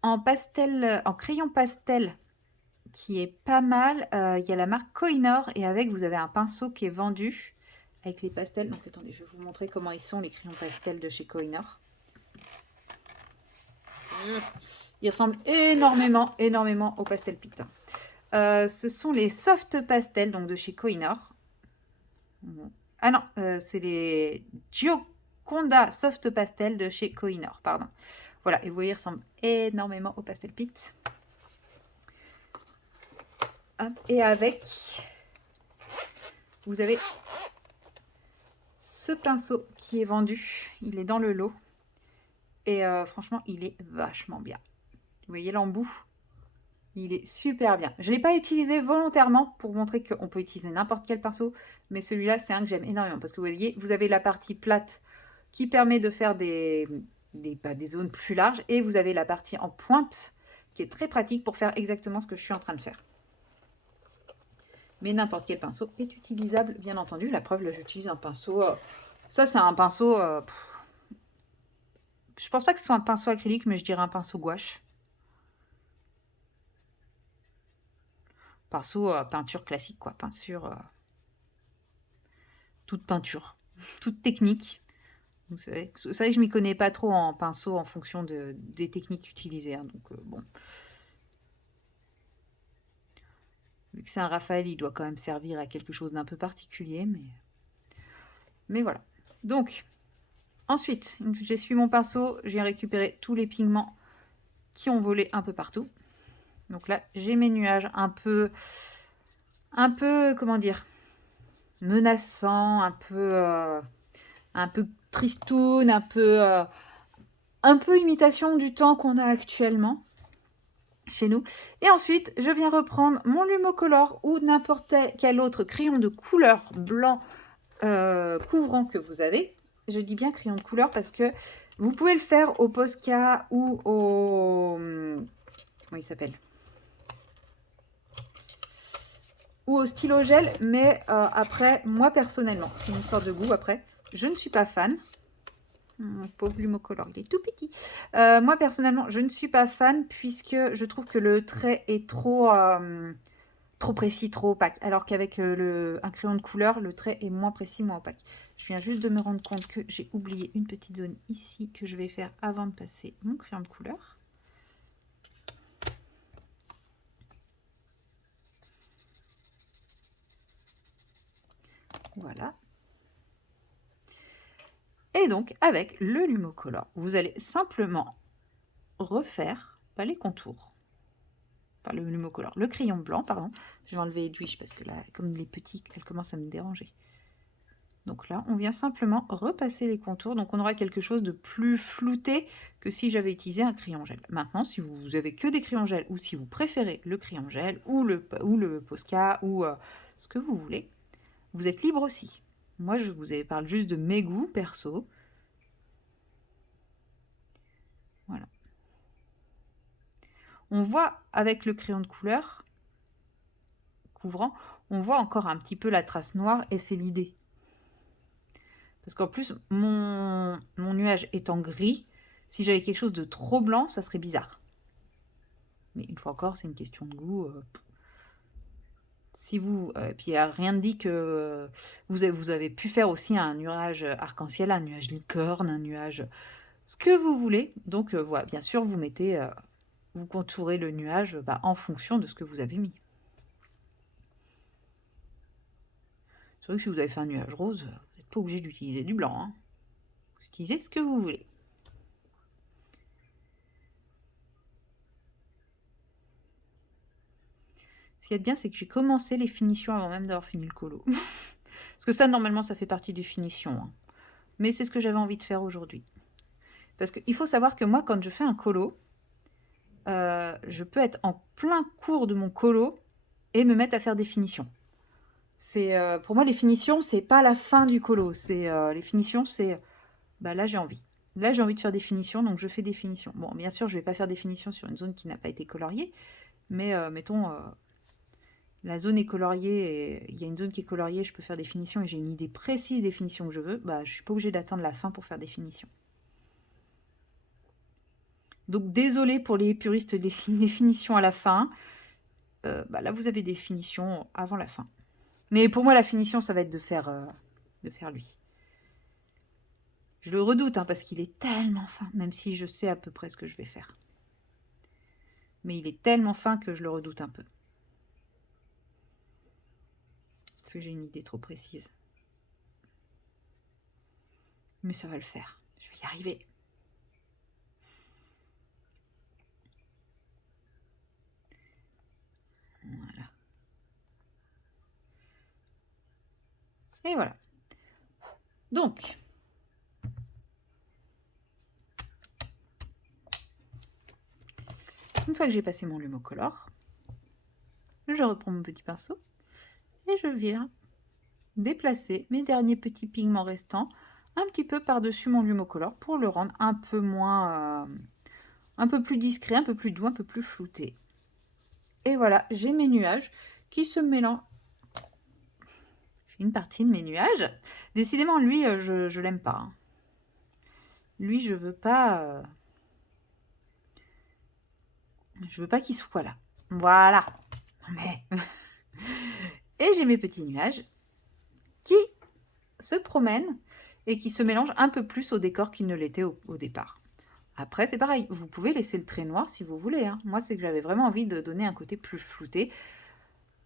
En pastel, en crayon pastel, qui est pas mal, il y a la marque Kohinoor, et avec, vous avez un pinceau qui est vendu avec les pastels. Donc attendez, je vais vous montrer comment ils sont, les crayons pastels de chez Kohinoor. Ils ressemblent énormément au pastel Pictin. Ce sont les soft pastels, donc de chez Kohinoor. Ah non, c'est les Gioconda soft pastel de chez Kohinoor, pardon. Voilà, et vous voyez, ils ressemblent énormément au pastel Pict. Et avec, vous avez ce pinceau qui est vendu. Il est dans le lot. Et franchement, il est vachement bien. Vous voyez l'embout? Il est super bien. Je ne l'ai pas utilisé volontairement pour montrer qu'on peut utiliser n'importe quel pinceau. Mais celui-là, c'est un que j'aime énormément. Parce que vous voyez, vous avez la partie plate qui permet de faire des zones plus larges. Et vous avez la partie en pointe qui est très pratique pour faire exactement ce que je suis en train de faire. Mais n'importe quel pinceau est utilisable, bien entendu. La preuve, là, j'utilise un pinceau... ça, c'est un pinceau... je pense pas que ce soit un pinceau acrylique, mais je dirais un pinceau gouache. Pinceau peinture classique, quoi. Peinture... toute peinture. Toute technique. Vous savez que je m'y connais pas trop en pinceau en fonction des techniques utilisées. Hein, donc, bon... Vu que c'est un Raphaël, il doit quand même servir à quelque chose d'un peu particulier, mais voilà. Donc, ensuite, j'essuie mon pinceau, j'ai récupéré tous les pigments qui ont volé un peu partout. Donc là, j'ai mes nuages un peu, comment dire, menaçants, un peu tristoun, un peu imitation du temps qu'on a actuellement chez nous. Et ensuite, je viens reprendre mon Lumocolor ou n'importe quel autre crayon de couleur blanc couvrant que vous avez. Je dis bien crayon de couleur parce que vous pouvez le faire au Posca ou au... Comment il s'appelle? Ou au stylo gel, mais après, moi personnellement, c'est une histoire de goût après, je ne suis pas fan. Mon pauvre Lumocolor, il est tout petit. Moi, personnellement, je ne suis pas fan puisque je trouve que le trait est trop précis, trop opaque. Alors qu'avec un crayon de couleur, le trait est moins précis, moins opaque. Je viens juste de me rendre compte que j'ai oublié une petite zone ici que je vais faire avant de passer mon crayon de couleur. Voilà. Et donc, avec le Lumocolor, vous allez simplement refaire les contours. Enfin, le Lumocolor, le crayon blanc, pardon. Je vais enlever Edwige parce que là, comme les petits, elle commence à me déranger. Donc là, on vient simplement repasser les contours. Donc, on aura quelque chose de plus flouté que si j'avais utilisé un crayon gel. Maintenant, si vous avez que des crayons gel ou si vous préférez le crayon gel ou le Posca ou ce que vous voulez, vous êtes libre aussi. Moi, je vous parle juste de mes goûts perso. Voilà. On voit avec le crayon de couleur que couvrant, on voit encore un petit peu la trace noire et c'est l'idée. Parce qu'en plus, mon nuage étant gris, si j'avais quelque chose de trop blanc, ça serait bizarre. Mais une fois encore, c'est une question de goût. Si vous, puis il n'y a rien de dit que vous avez pu faire aussi un nuage arc-en-ciel, un nuage licorne, un nuage ce que vous voulez. Donc voilà, bien sûr, vous mettez, vous contourez le nuage en fonction de ce que vous avez mis. C'est vrai que si vous avez fait un nuage rose, vous n'êtes pas obligé d'utiliser du blanc. Hein. Vous utilisez ce que vous voulez. Ce qu'il y a de bien, c'est que j'ai commencé les finitions avant même d'avoir fini le colo. Parce que ça, normalement, ça fait partie des finitions. Hein. Mais c'est ce que j'avais envie de faire aujourd'hui. Parce qu'il faut savoir que moi, quand je fais un colo, je peux être en plein cours de mon colo et me mettre à faire des finitions. Pour moi, les finitions, c'est pas la fin du colo. Les finitions, c'est là, j'ai envie. Là, j'ai envie de faire des finitions, donc je fais des finitions. Bon, bien sûr, je vais pas faire des finitions sur une zone qui n'a pas été coloriée, mais mettons, la zone est coloriée, et il y a une zone qui est coloriée, je peux faire des finitions et j'ai une idée précise des finitions que je veux, je suis pas obligée d'attendre la fin pour faire des finitions. Donc, désolé pour les puristes des finitions à la fin. Là, vous avez des finitions avant la fin. Mais pour moi, la finition, ça va être de faire lui. Je le redoute, hein, parce qu'il est tellement fin, même si je sais à peu près ce que je vais faire. Mais il est tellement fin que je le redoute un peu. Parce que j'ai une idée trop précise. Mais ça va le faire. Je vais y arriver. Voilà. Et voilà. Donc, une fois que j'ai passé mon Lumocolor, je reprends mon petit pinceau et je viens déplacer mes derniers petits pigments restants un petit peu par-dessus mon Lumocolor pour le rendre un peu moins, un peu plus discret, un peu plus doux, un peu plus flouté. Et voilà, j'ai mes nuages qui se mélangent. J'ai une partie de mes nuages. Décidément, lui, je l'aime pas. Hein. Lui, je veux pas. Je veux pas qu'il soit là. Voilà. Mais. Et j'ai mes petits nuages qui se promènent et qui se mélangent un peu plus au décor qu'ils ne l'étaient au départ. Après, c'est pareil. Vous pouvez laisser le trait noir si vous voulez. Hein. Moi, c'est que j'avais vraiment envie de donner un côté plus flouté.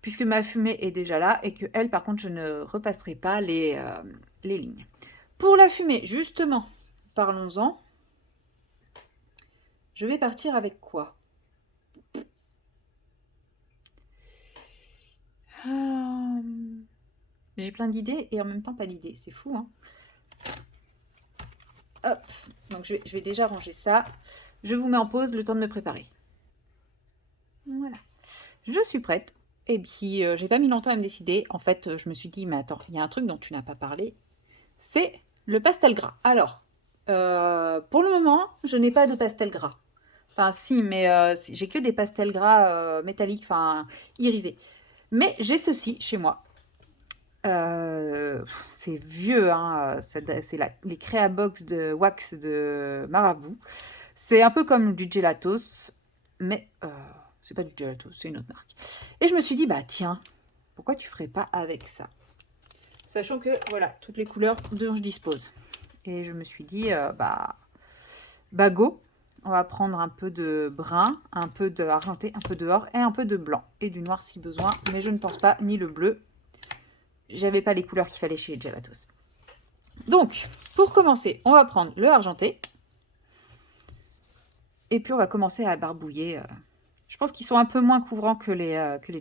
Puisque ma fumée est déjà là et que elle, par contre, je ne repasserai pas les lignes. Pour la fumée, justement, parlons-en. Je vais partir avec quoi? J'ai plein d'idées et en même temps pas d'idées. C'est fou, hein? Hop, donc je vais déjà ranger ça. Je vous mets en pause le temps de me préparer. Voilà. Je suis prête. Et puis, j'ai pas mis longtemps à me décider. En fait, je me suis dit, mais attends, il y a un truc dont tu n'as pas parlé. C'est le pastel gras. Alors, pour le moment, je n'ai pas de pastel gras. Enfin, si, mais j'ai que des pastels gras métalliques, enfin, irisés. Mais j'ai ceci chez moi. C'est vieux, hein, c'est les Créabox de wax de Marabout. C'est un peu comme du gelatos, mais c'est pas du gelatos, c'est une autre marque. Et je me suis dit, bah tiens, pourquoi tu ferais pas avec ça? Sachant que, voilà, toutes les couleurs dont je dispose. Et je me suis dit, go, on va prendre un peu de brun, un peu d'argenté, un peu de or et un peu de blanc. Et du noir si besoin, mais je ne pense pas, ni le bleu. J'avais pas les couleurs qu'il fallait chez les Gelatos. Donc, pour commencer, on va prendre le argenté. Et puis, on va commencer à barbouiller. Je pense qu'ils sont un peu moins couvrants que les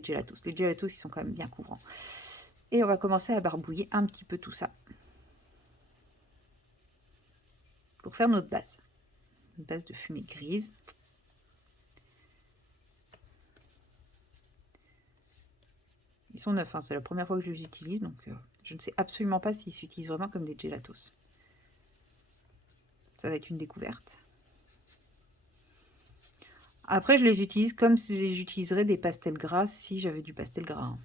Gelatos. Les Gelatos, ils sont quand même bien couvrants. Et on va commencer à barbouiller un petit peu tout ça. Pour faire notre base. Une base de fumée grise. Ils sont neufs, hein, c'est la première fois que je les utilise, donc je ne sais absolument pas s'ils s'utilisent vraiment comme des Gelatos. Ça va être une découverte. Après, je les utilise comme si j'utiliserais des pastels gras si j'avais du pastel gras. Hein.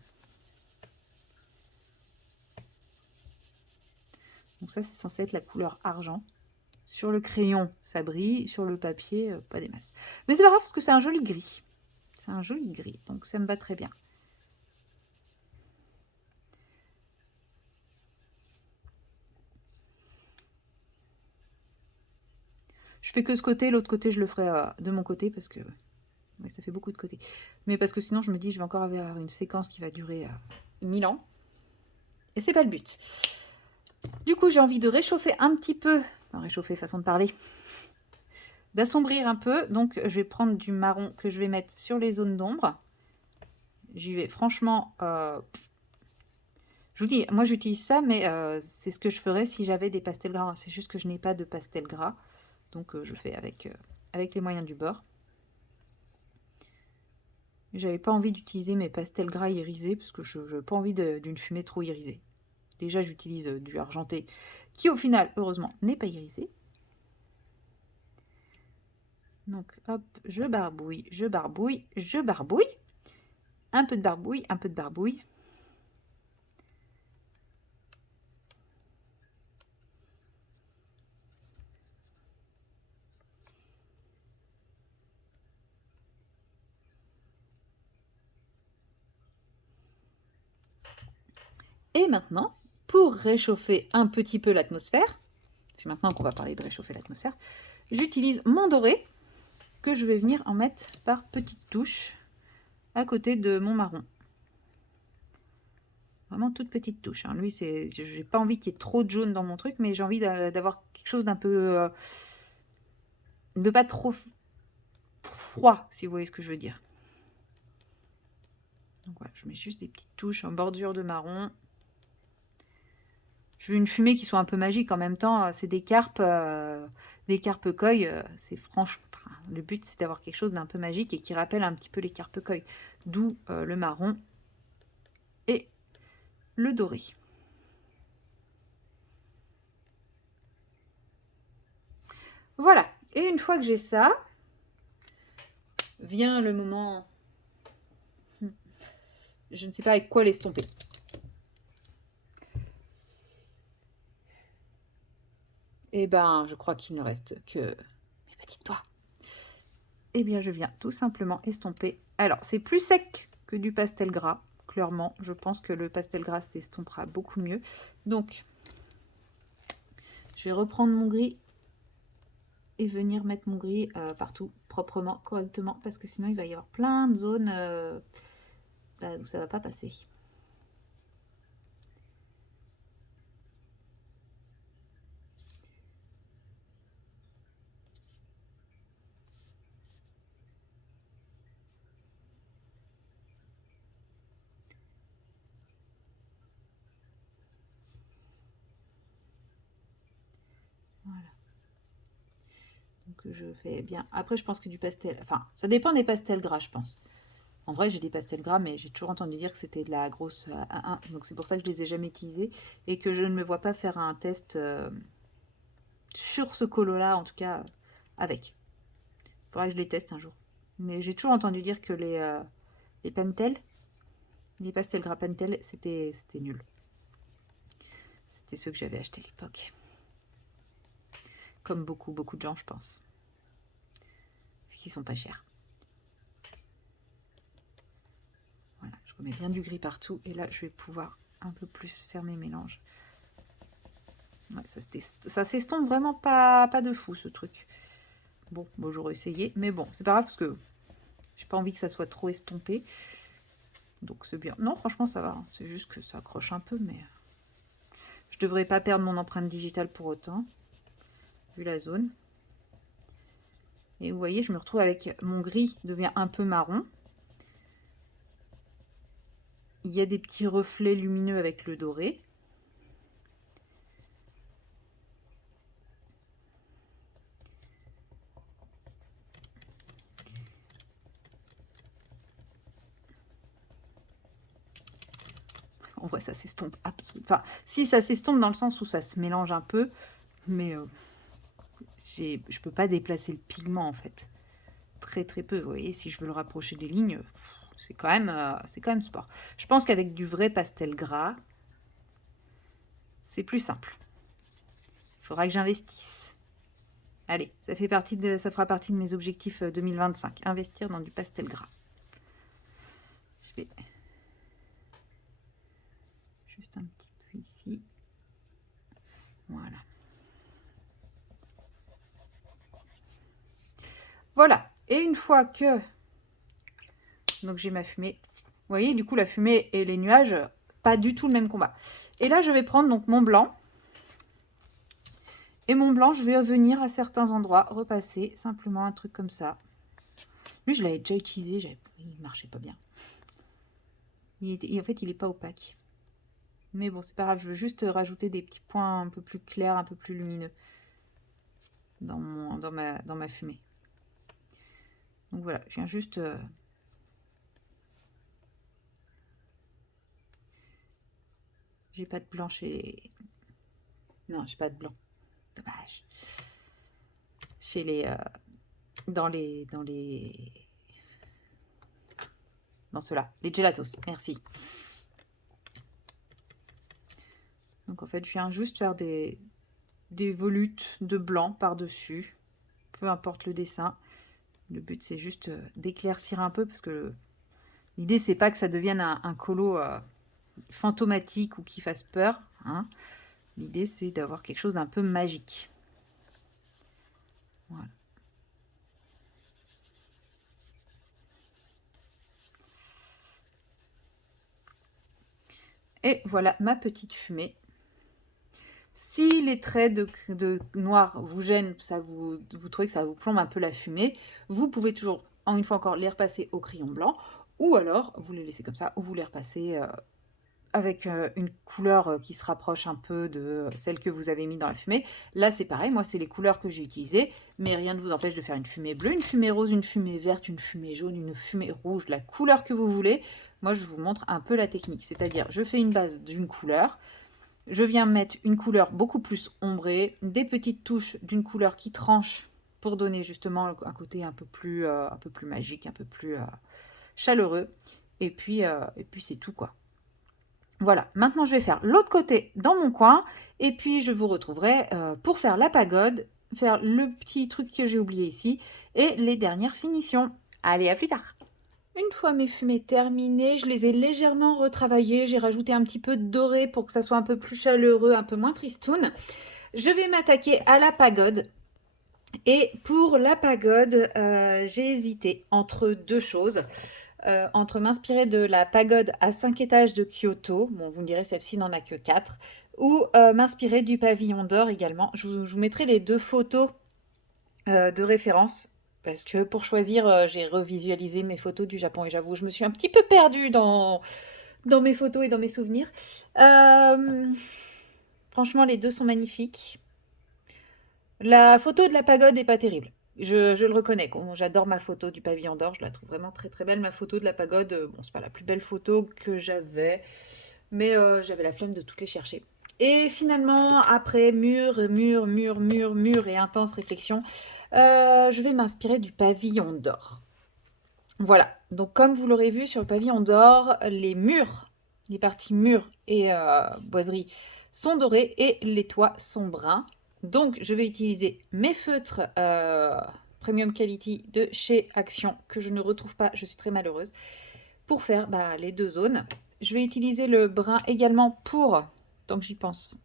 Donc ça, c'est censé être la couleur argent. Sur le crayon, ça brille. Sur le papier, pas des masses. Mais c'est pas grave parce que c'est un joli gris. C'est un joli gris, donc ça me va très bien. Je fais que ce côté, l'autre côté, je le ferai de mon côté parce que ouais, ça fait beaucoup de côtés. Mais parce que sinon, je me dis, je vais encore avoir une séquence qui va durer 1000 ans. Et c'est pas le but. Du coup, j'ai envie de réchauffer un petit peu. Enfin, réchauffer, façon de parler. D'assombrir un peu. Donc, je vais prendre du marron que je vais mettre sur les zones d'ombre. J'y vais franchement... je vous dis, moi j'utilise ça, mais c'est ce que je ferais si j'avais des pastels gras. C'est juste que je n'ai pas de pastel gras. Donc, je fais avec les moyens du bord. J'avais pas envie d'utiliser mes pastels gras irisés parce que je n'ai pas envie d'une fumée trop irisée. Déjà, j'utilise du argenté qui, au final, heureusement, n'est pas irisé. Donc, hop, je barbouille, je barbouille, je barbouille. Un peu de barbouille, un peu de barbouille. Et maintenant, pour réchauffer un petit peu l'atmosphère, c'est maintenant qu'on va parler de réchauffer l'atmosphère, j'utilise mon doré que je vais venir en mettre par petites touches à côté de mon marron. Vraiment toute petite touche. Hein. Lui, j'ai pas envie qu'il y ait trop de jaune dans mon truc, mais j'ai envie d'avoir quelque chose d'un peu... de pas trop froid, si vous voyez ce que je veux dire. Donc voilà, je mets juste des petites touches en bordure de marron. Je veux une fumée qui soit un peu magique en même temps. C'est des carpes koi. C'est franchement... Enfin, le but, c'est d'avoir quelque chose d'un peu magique et qui rappelle un petit peu les carpes koi. D'où le marron et le doré. Voilà. Et une fois que j'ai ça, vient le moment... Je ne sais pas avec quoi l'estomper. Eh ben, je crois qu'il ne reste que mes petits doigts. Eh bien, je viens tout simplement estomper. Alors, c'est plus sec que du pastel gras, clairement. Je pense que le pastel gras s'estompera beaucoup mieux. Donc, je vais reprendre mon gris et venir mettre mon gris partout, proprement, correctement, parce que sinon, il va y avoir plein de zones où ça ne va pas passer. Voilà. Donc je fais bien. Après, je pense que du pastel... Enfin, ça dépend des pastels gras, je pense. En vrai, j'ai des pastels gras, mais j'ai toujours entendu dire que c'était de la grosse A1. Donc c'est pour ça que je les ai jamais utilisés. Et que je ne me vois pas faire un test sur ce colo-là, en tout cas, avec. Il faudrait que je les teste un jour. Mais j'ai toujours entendu dire que les Pentel, les pastels gras Pentel, c'était nul. C'était ceux que j'avais achetés à l'époque. Comme beaucoup de gens, je pense. Parce qu'ils sont pas chers. Voilà, je remets bien du gris partout. Et là, je vais pouvoir un peu plus faire mes mélanges. Ouais, ça s'estompe vraiment pas de fou, ce truc. Bon, j'aurais essayé. Mais bon, c'est pas grave parce que j'ai pas envie que ça soit trop estompé. Donc c'est bien. Non, franchement, ça va. C'est juste que ça accroche un peu, mais... Je devrais pas perdre mon empreinte digitale pour autant, vu la zone. Et vous voyez, je me retrouve avec mon gris devient un peu marron. Il y a des petits reflets lumineux avec le doré. On voit, ça s'estompe absolument. Enfin, si ça s'estompe dans le sens où ça se mélange un peu, mais je peux pas déplacer le pigment en fait. Très peu. Vous voyez, si je veux le rapprocher des lignes, c'est quand même sport. Je pense qu'avec du vrai pastel gras, c'est plus simple. faudra que j'investisse. Allez, ça fera partie de mes objectifs 2025. Investir dans du pastel gras. Je vais juste un petit peu ici. Voilà. Voilà. Et une fois que... Donc j'ai ma fumée. Vous voyez, du coup, la fumée et les nuages, pas du tout le même combat. Et là, je vais prendre donc mon blanc. Et mon blanc, je vais venir à certains endroits repasser simplement un truc comme ça. Lui, je l'avais déjà utilisé, il marchait pas bien. En fait, il n'est pas opaque. Mais bon, c'est pas grave, je veux juste rajouter des petits points un peu plus clairs, un peu plus lumineux dans ma fumée. Donc voilà, je viens juste... J'ai pas de blanc chez... Non, j'ai pas de blanc. Dommage. Chez les... Dans ceux-là, les gelatos, merci. Donc en fait, je viens juste faire des volutes de blanc par-dessus, peu importe le dessin. Le but, c'est juste d'éclaircir un peu, parce que l'idée, c'est pas que ça devienne un colo fantomatique ou qui fasse peur. Hein. L'idée, c'est d'avoir quelque chose d'un peu magique. Voilà. Et voilà ma petite fumée. Si les traits de noir vous gênent, vous trouvez que ça vous plombe un peu la fumée, vous pouvez toujours, une fois encore, les repasser au crayon blanc, ou alors vous les laissez comme ça, ou vous les repassez avec une couleur qui se rapproche un peu de celle que vous avez mis dans la fumée. Là, c'est pareil, moi, c'est les couleurs que j'ai utilisées, mais rien ne vous empêche de faire une fumée bleue, une fumée rose, une fumée verte, une fumée jaune, une fumée rouge, la couleur que vous voulez. Moi, je vous montre un peu la technique, c'est-à-dire, je fais une base d'une couleur, je viens mettre une couleur beaucoup plus ombrée, des petites touches d'une couleur qui tranche pour donner justement un côté un peu plus magique, un peu plus chaleureux. Et puis c'est tout quoi. Voilà, maintenant je vais faire l'autre côté dans mon coin et puis je vous retrouverai pour faire la pagode, faire le petit truc que j'ai oublié ici et les dernières finitions. Allez, à plus tard! Une fois mes fumées terminées, je les ai légèrement retravaillées. J'ai rajouté un petit peu de doré pour que ça soit un peu plus chaleureux, un peu moins tristoun. Je vais m'attaquer à la pagode. Et pour la pagode, j'ai hésité entre deux choses. Entre m'inspirer de la pagode à 5 étages de Kyoto, bon vous me direz celle-ci n'en a que 4, ou m'inspirer du pavillon d'or également. Je vous mettrai les deux photos de référence. Parce que pour choisir, j'ai revisualisé mes photos du Japon et j'avoue, je me suis un petit peu perdue dans mes photos et dans mes souvenirs. Franchement, les deux sont magnifiques. La photo de la pagode n'est pas terrible. Je le reconnais. J'adore ma photo du pavillon d'or. Je la trouve vraiment très très belle. Ma photo de la pagode, bon, c'est pas la plus belle photo que j'avais. Mais j'avais la flemme de toutes les chercher. Et finalement, après mûre et intense réflexion, je vais m'inspirer du pavillon d'or. Voilà, donc comme vous l'aurez vu sur le pavillon d'or, les murs, les parties murs et boiseries sont dorées et les toits sont bruns. Donc je vais utiliser mes feutres Premium Quality de chez Action, que je ne retrouve pas, je suis très malheureuse, pour faire les deux zones. Je vais utiliser le brun également pour, tant que j'y pense,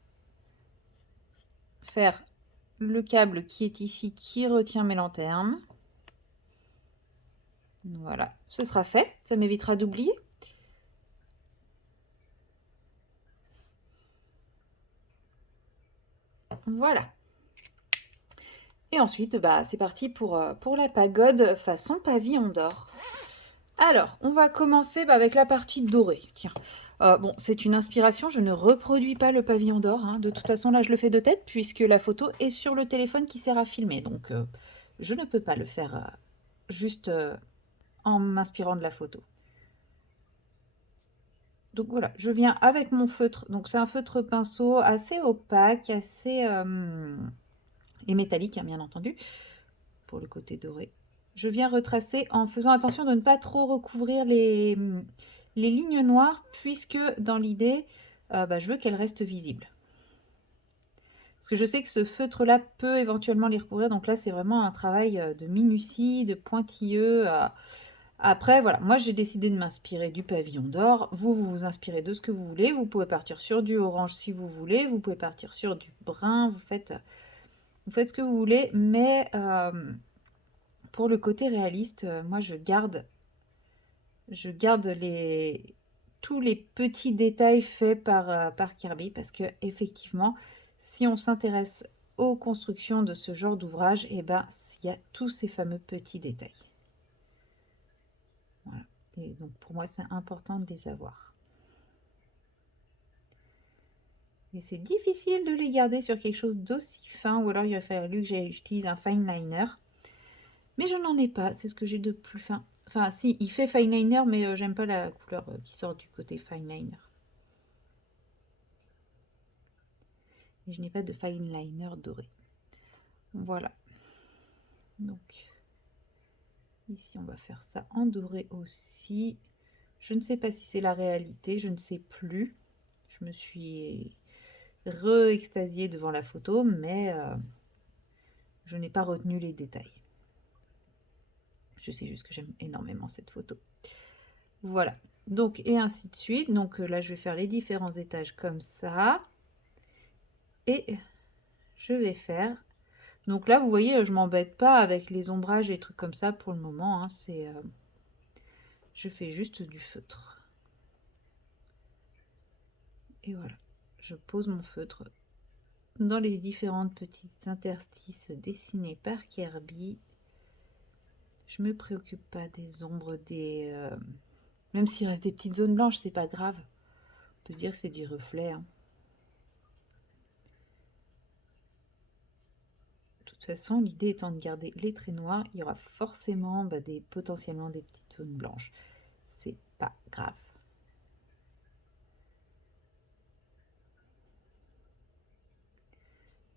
faire le câble qui est ici, qui retient mes lanternes. Voilà, ce sera fait. Ça m'évitera d'oublier. Voilà. Et ensuite, c'est parti pour la pagode façon pavillon d'or. Alors, on va commencer avec la partie dorée. Tiens, bon, c'est une inspiration. Je ne reproduis pas le pavillon d'or. Hein. De toute façon, là, je le fais de tête puisque la photo est sur le téléphone qui sert à filmer. Donc, je ne peux pas le faire juste en m'inspirant de la photo. Donc voilà, je viens avec mon feutre. Donc c'est un feutre pinceau assez opaque, assez et métallique, hein, bien entendu, pour le côté doré. Je viens retracer en faisant attention de ne pas trop recouvrir les lignes noires, puisque dans l'idée, je veux qu'elles restent visibles. Parce que je sais que ce feutre-là peut éventuellement les recouvrir. Donc là, c'est vraiment un travail de minutie, de pointilleux. Après, voilà, moi j'ai décidé de m'inspirer du pavillon d'or. Vous vous inspirez de ce que vous voulez. Vous pouvez partir sur du orange si vous voulez. Vous pouvez partir sur du brun. Vous faites ce que vous voulez. Mais pour le côté réaliste, moi je garde tous les petits détails faits par Kirby parce que effectivement, si on s'intéresse aux constructions de ce genre d'ouvrage, eh ben, il y a tous ces fameux petits détails. Voilà. Et donc pour moi, c'est important de les avoir. Et c'est difficile de les garder sur quelque chose d'aussi fin, ou alors il aurait fallu que j'utilise un fine liner. Mais je n'en ai pas, c'est ce que j'ai de plus fin. Enfin, si, il fait fine liner, mais j'aime pas la couleur qui sort du côté fine liner. Et je n'ai pas de fine liner doré. Voilà. Donc, ici, on va faire ça en doré aussi. Je ne sais pas si c'est la réalité, je ne sais plus. Je me suis re-extasiée devant la photo, mais je n'ai pas retenu les détails. Je sais juste que j'aime énormément cette photo. Voilà. Donc, et ainsi de suite. Donc là, je vais faire les différents étages comme ça. Et je vais faire... Donc là, vous voyez, je m'embête pas avec les ombrages et trucs comme ça pour le moment. Hein, je fais juste du feutre. Et voilà. Je pose mon feutre dans les différentes petites interstices dessinées par Kirby. Je me préoccupe pas des ombres, même s'il reste des petites zones blanches, c'est pas grave. On peut se dire que c'est du reflet. Hein. De toute façon, l'idée étant de garder les traits noirs, il y aura forcément potentiellement des petites zones blanches. C'est pas grave.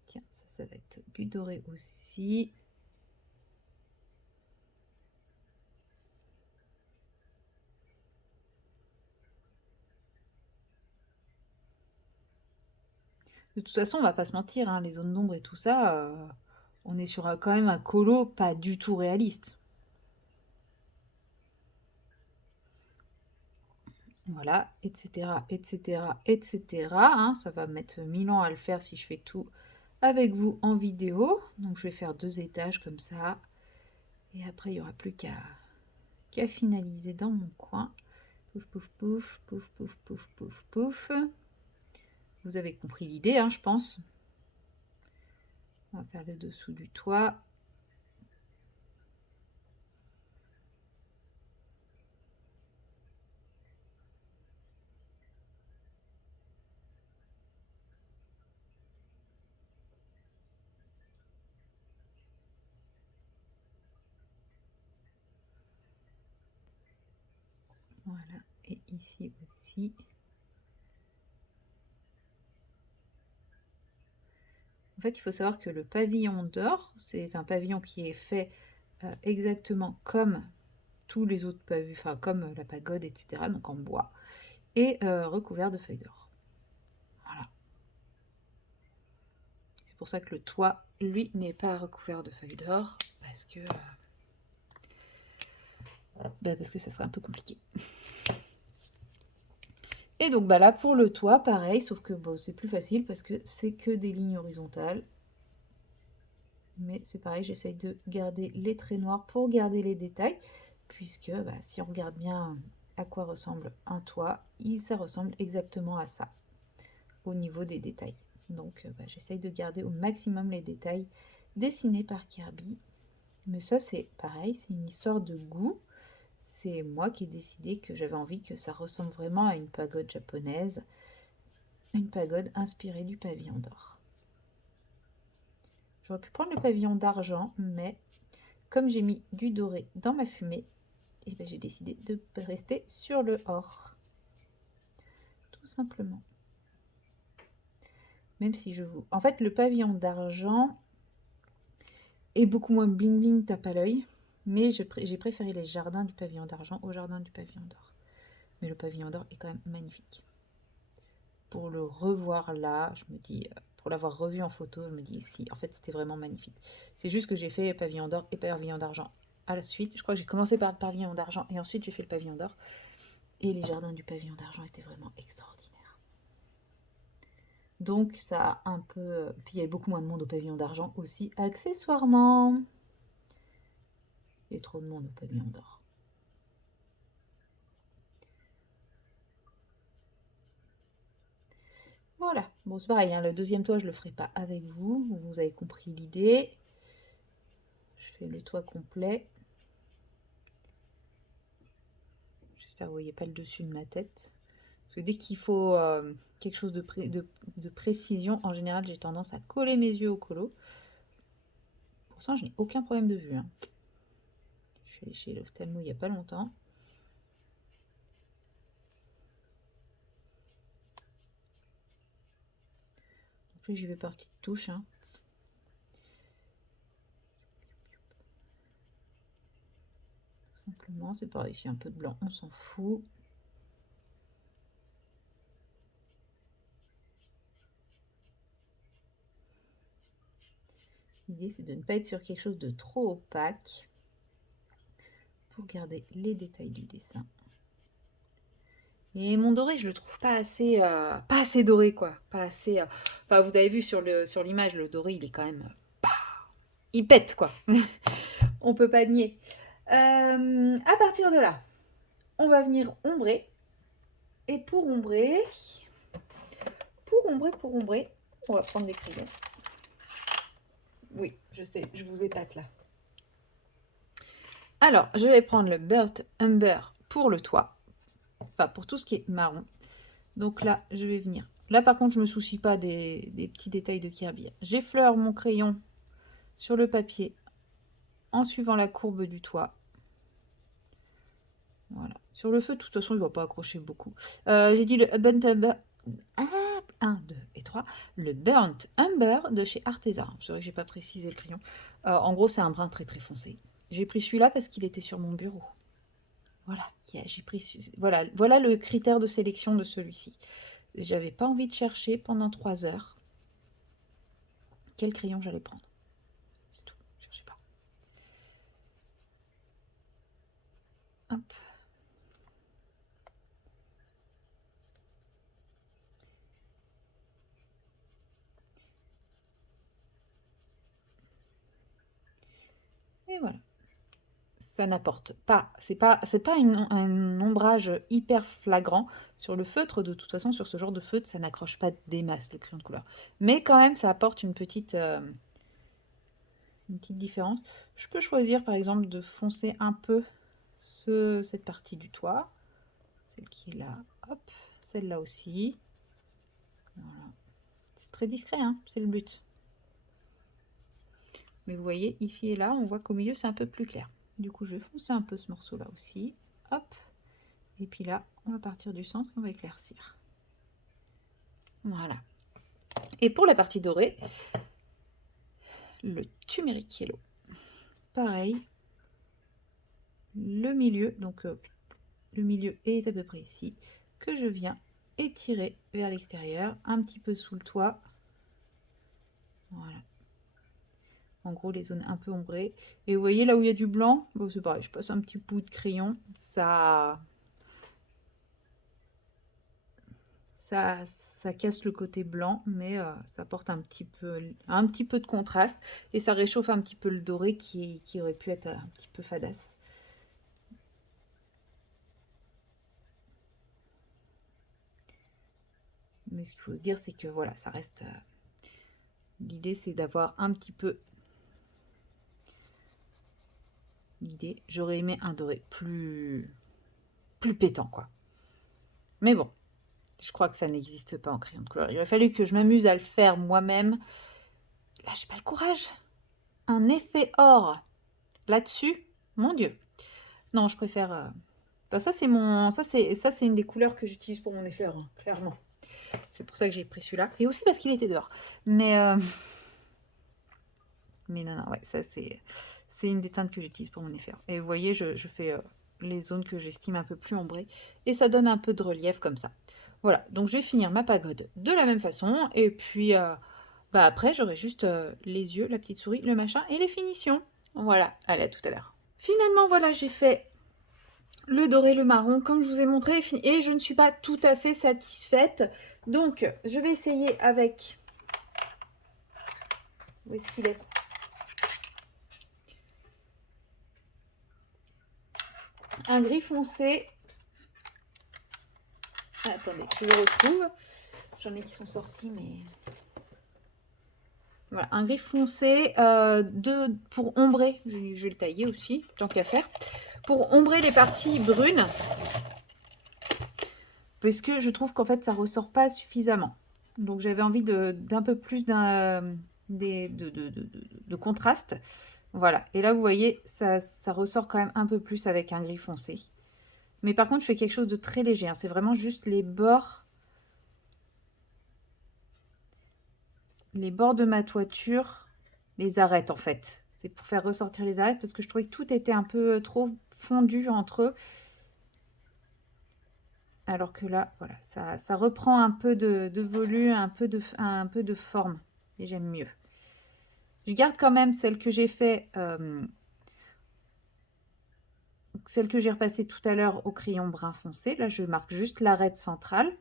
Tiens, ça va être du doré aussi. De toute façon, on va pas se mentir, hein, les zones d'ombre et tout ça, on est sur quand même un colo pas du tout réaliste. Voilà, etc., etc., etc. Hein, ça va mettre 1000 ans à le faire si je fais tout avec vous en vidéo. Donc je vais faire 2 étages comme ça. Et après, il n'y aura plus qu'à finaliser dans mon coin. Pouf, pouf, pouf, pouf, pouf, pouf, pouf, pouf. Vous avez compris l'idée, hein, je pense. On va faire le dessous du toit. Voilà, et ici aussi. En fait, il faut savoir que le pavillon d'or, c'est un pavillon qui est fait exactement comme tous les autres pavillons, enfin comme la pagode, etc., donc en bois, et recouvert de feuilles d'or. Voilà. C'est pour ça que le toit, lui, n'est pas recouvert de feuilles d'or, parce que ça serait un peu compliqué. Et donc là pour le toit, pareil, sauf que c'est plus facile parce que c'est que des lignes horizontales. Mais c'est pareil, j'essaye de garder les traits noirs pour garder les détails, puisque si on regarde bien à quoi ressemble un toit, ça ressemble exactement à ça, au niveau des détails. Donc j'essaye de garder au maximum les détails dessinés par Kirby. Mais ça c'est pareil, c'est une histoire de goût. C'est moi qui ai décidé que j'avais envie que ça ressemble vraiment à une pagode japonaise, une pagode inspirée du pavillon d'or. J'aurais pu prendre le pavillon d'argent, mais comme j'ai mis du doré dans ma fumée, j'ai décidé de rester sur le or. Tout simplement. Même si je vous... En fait, le pavillon d'argent est beaucoup moins bling bling, tape à l'œil. Mais j'ai préféré les jardins du pavillon d'argent au jardin du pavillon d'or. Mais le pavillon d'or est quand même magnifique. Pour le revoir là, je me dis pour l'avoir revu en photo, je me dis si, en fait, c'était vraiment magnifique. C'est juste que j'ai fait le pavillon d'or et pavillon d'argent à la suite. Je crois que j'ai commencé par le pavillon d'argent et ensuite j'ai fait le pavillon d'or. Et les jardins du pavillon d'argent étaient vraiment extraordinaires. Donc ça a un peu... Puis il y avait beaucoup moins de monde au pavillon d'argent aussi, accessoirement. Il y a trop de monde au pavillon d'or. Voilà, bon c'est pareil, hein, le deuxième toit je le ferai pas avec vous, vous avez compris l'idée. Je fais le toit complet. J'espère que vous voyez pas le dessus de ma tête. Parce que dès qu'il faut quelque chose de précision, en général j'ai tendance à coller mes yeux au colo. Pourtant je n'ai aucun problème de vue. Hein. Je suis allée chez l'ophtalmo il n'y a pas longtemps. En plus j'y vais par petites touches. Hein. Tout simplement, c'est pareil, ici un peu de blanc, on s'en fout. L'idée c'est de ne pas être sur quelque chose de trop opaque pour garder les détails du dessin. Et mon doré, je le trouve pas assez doré quoi, pas assez. Enfin, vous avez vu sur l'image, le doré, il est quand même, il pète quoi. On peut pas nier. À partir de là, on va venir ombrer. Et pour ombrer, on va prendre des crayons. Oui, je sais, je vous épate là. Alors, je vais prendre le Burnt Umber pour le toit. Enfin, pour tout ce qui est marron. Donc là, je vais venir. Là, par contre, je ne me soucie pas des petits détails de Kirby. J'effleure mon crayon sur le papier en suivant la courbe du toit. Voilà. Sur le feu, de toute façon, il ne va pas accrocher beaucoup. J'ai dit le Burnt Umber. 1, 2 et 3. Le Burnt Umber de chez Arteza. C'est vrai que j'ai pas précisé le crayon. En gros, c'est un brun très très foncé. J'ai pris celui-là parce qu'il était sur mon bureau. Voilà, j'ai pris. Voilà le critère de sélection de celui-ci. J'avais pas envie de chercher pendant 3 heures quel crayon j'allais prendre. C'est tout, je cherchez pas. Hop. Et voilà. Ça n'apporte pas, c'est pas un ombrage hyper flagrant. Sur le feutre, de toute façon, sur ce genre de feutre, ça n'accroche pas des masses, le crayon de couleur. Mais quand même, ça apporte une petite différence. Je peux choisir, par exemple, de foncer un peu cette partie du toit. Celle qui est là, hop, celle-là aussi. Voilà. C'est très discret, hein, c'est le but. Mais vous voyez, ici et là, on voit qu'au milieu, c'est un peu plus clair. Du coup, je vais foncer un peu ce morceau-là aussi. Hop. Et puis là, on va partir du centre et on va éclaircir. Voilà. Et pour la partie dorée, le turmeric yellow. Pareil. Le milieu, donc le milieu est à peu près ici, que je viens étirer vers l'extérieur, un petit peu sous le toit. Voilà. En gros, les zones un peu ombrées. Et vous voyez là où il y a du blanc, bon, c'est pareil, je passe un petit bout de crayon. Ça casse le côté blanc, mais ça apporte un petit peu de contraste. Et ça réchauffe un petit peu le doré qui aurait pu être un petit peu fadasse. Mais ce qu'il faut se dire, c'est que voilà, ça reste... L'idée, c'est d'avoir un petit peu... L'idée, j'aurais aimé un doré plus pétant, quoi. Mais bon, je crois que ça n'existe pas en crayon de couleur. Il aurait fallu que je m'amuse à le faire moi-même. Là, j'ai pas le courage. Un effet or là-dessus, mon Dieu. Non, je préfère... Ça, c'est une des couleurs que j'utilise pour mon effet or, hein, clairement. C'est pour ça que j'ai pris celui-là. Et aussi parce qu'il était dehors. Mais non, ouais, ça, c'est une des teintes que j'utilise pour mon effet or. Et vous voyez, je fais les zones que j'estime un peu plus ombrées. Et ça donne un peu de relief comme ça. Voilà, donc je vais finir ma pagode de la même façon. Et puis, Bah après, j'aurai juste les yeux, la petite souris, le machin et les finitions. Voilà, allez, à tout à l'heure. Finalement, voilà, j'ai fait le doré, le marron, comme je vous ai montré, et je ne suis pas tout à fait satisfaite. Donc, je vais essayer avec... Où est-ce qu'il est? Un gris foncé. Attendez, je le retrouve. J'en ai qui sont sortis, mais... Voilà, un gris foncé pour ombrer. Je vais le tailler aussi, tant qu'à faire. Pour ombrer les parties brunes. Parce que je trouve qu'en fait, ça ressort pas suffisamment. Donc, j'avais envie d'un peu plus de contraste. Voilà. Et là, vous voyez, ça ressort quand même un peu plus avec un gris foncé. Mais par contre, je fais quelque chose de très léger. Hein. C'est vraiment juste les bords de ma toiture, les arêtes en fait. C'est pour faire ressortir les arêtes parce que je trouvais que tout était un peu trop fondu entre eux. Alors que là, voilà, ça reprend un peu de volume, un peu de forme. Et j'aime mieux. Je garde quand même celle que j'ai fait, celle que j'ai repassée tout à l'heure au crayon brun foncé. Là, je marque juste l'arête centrale.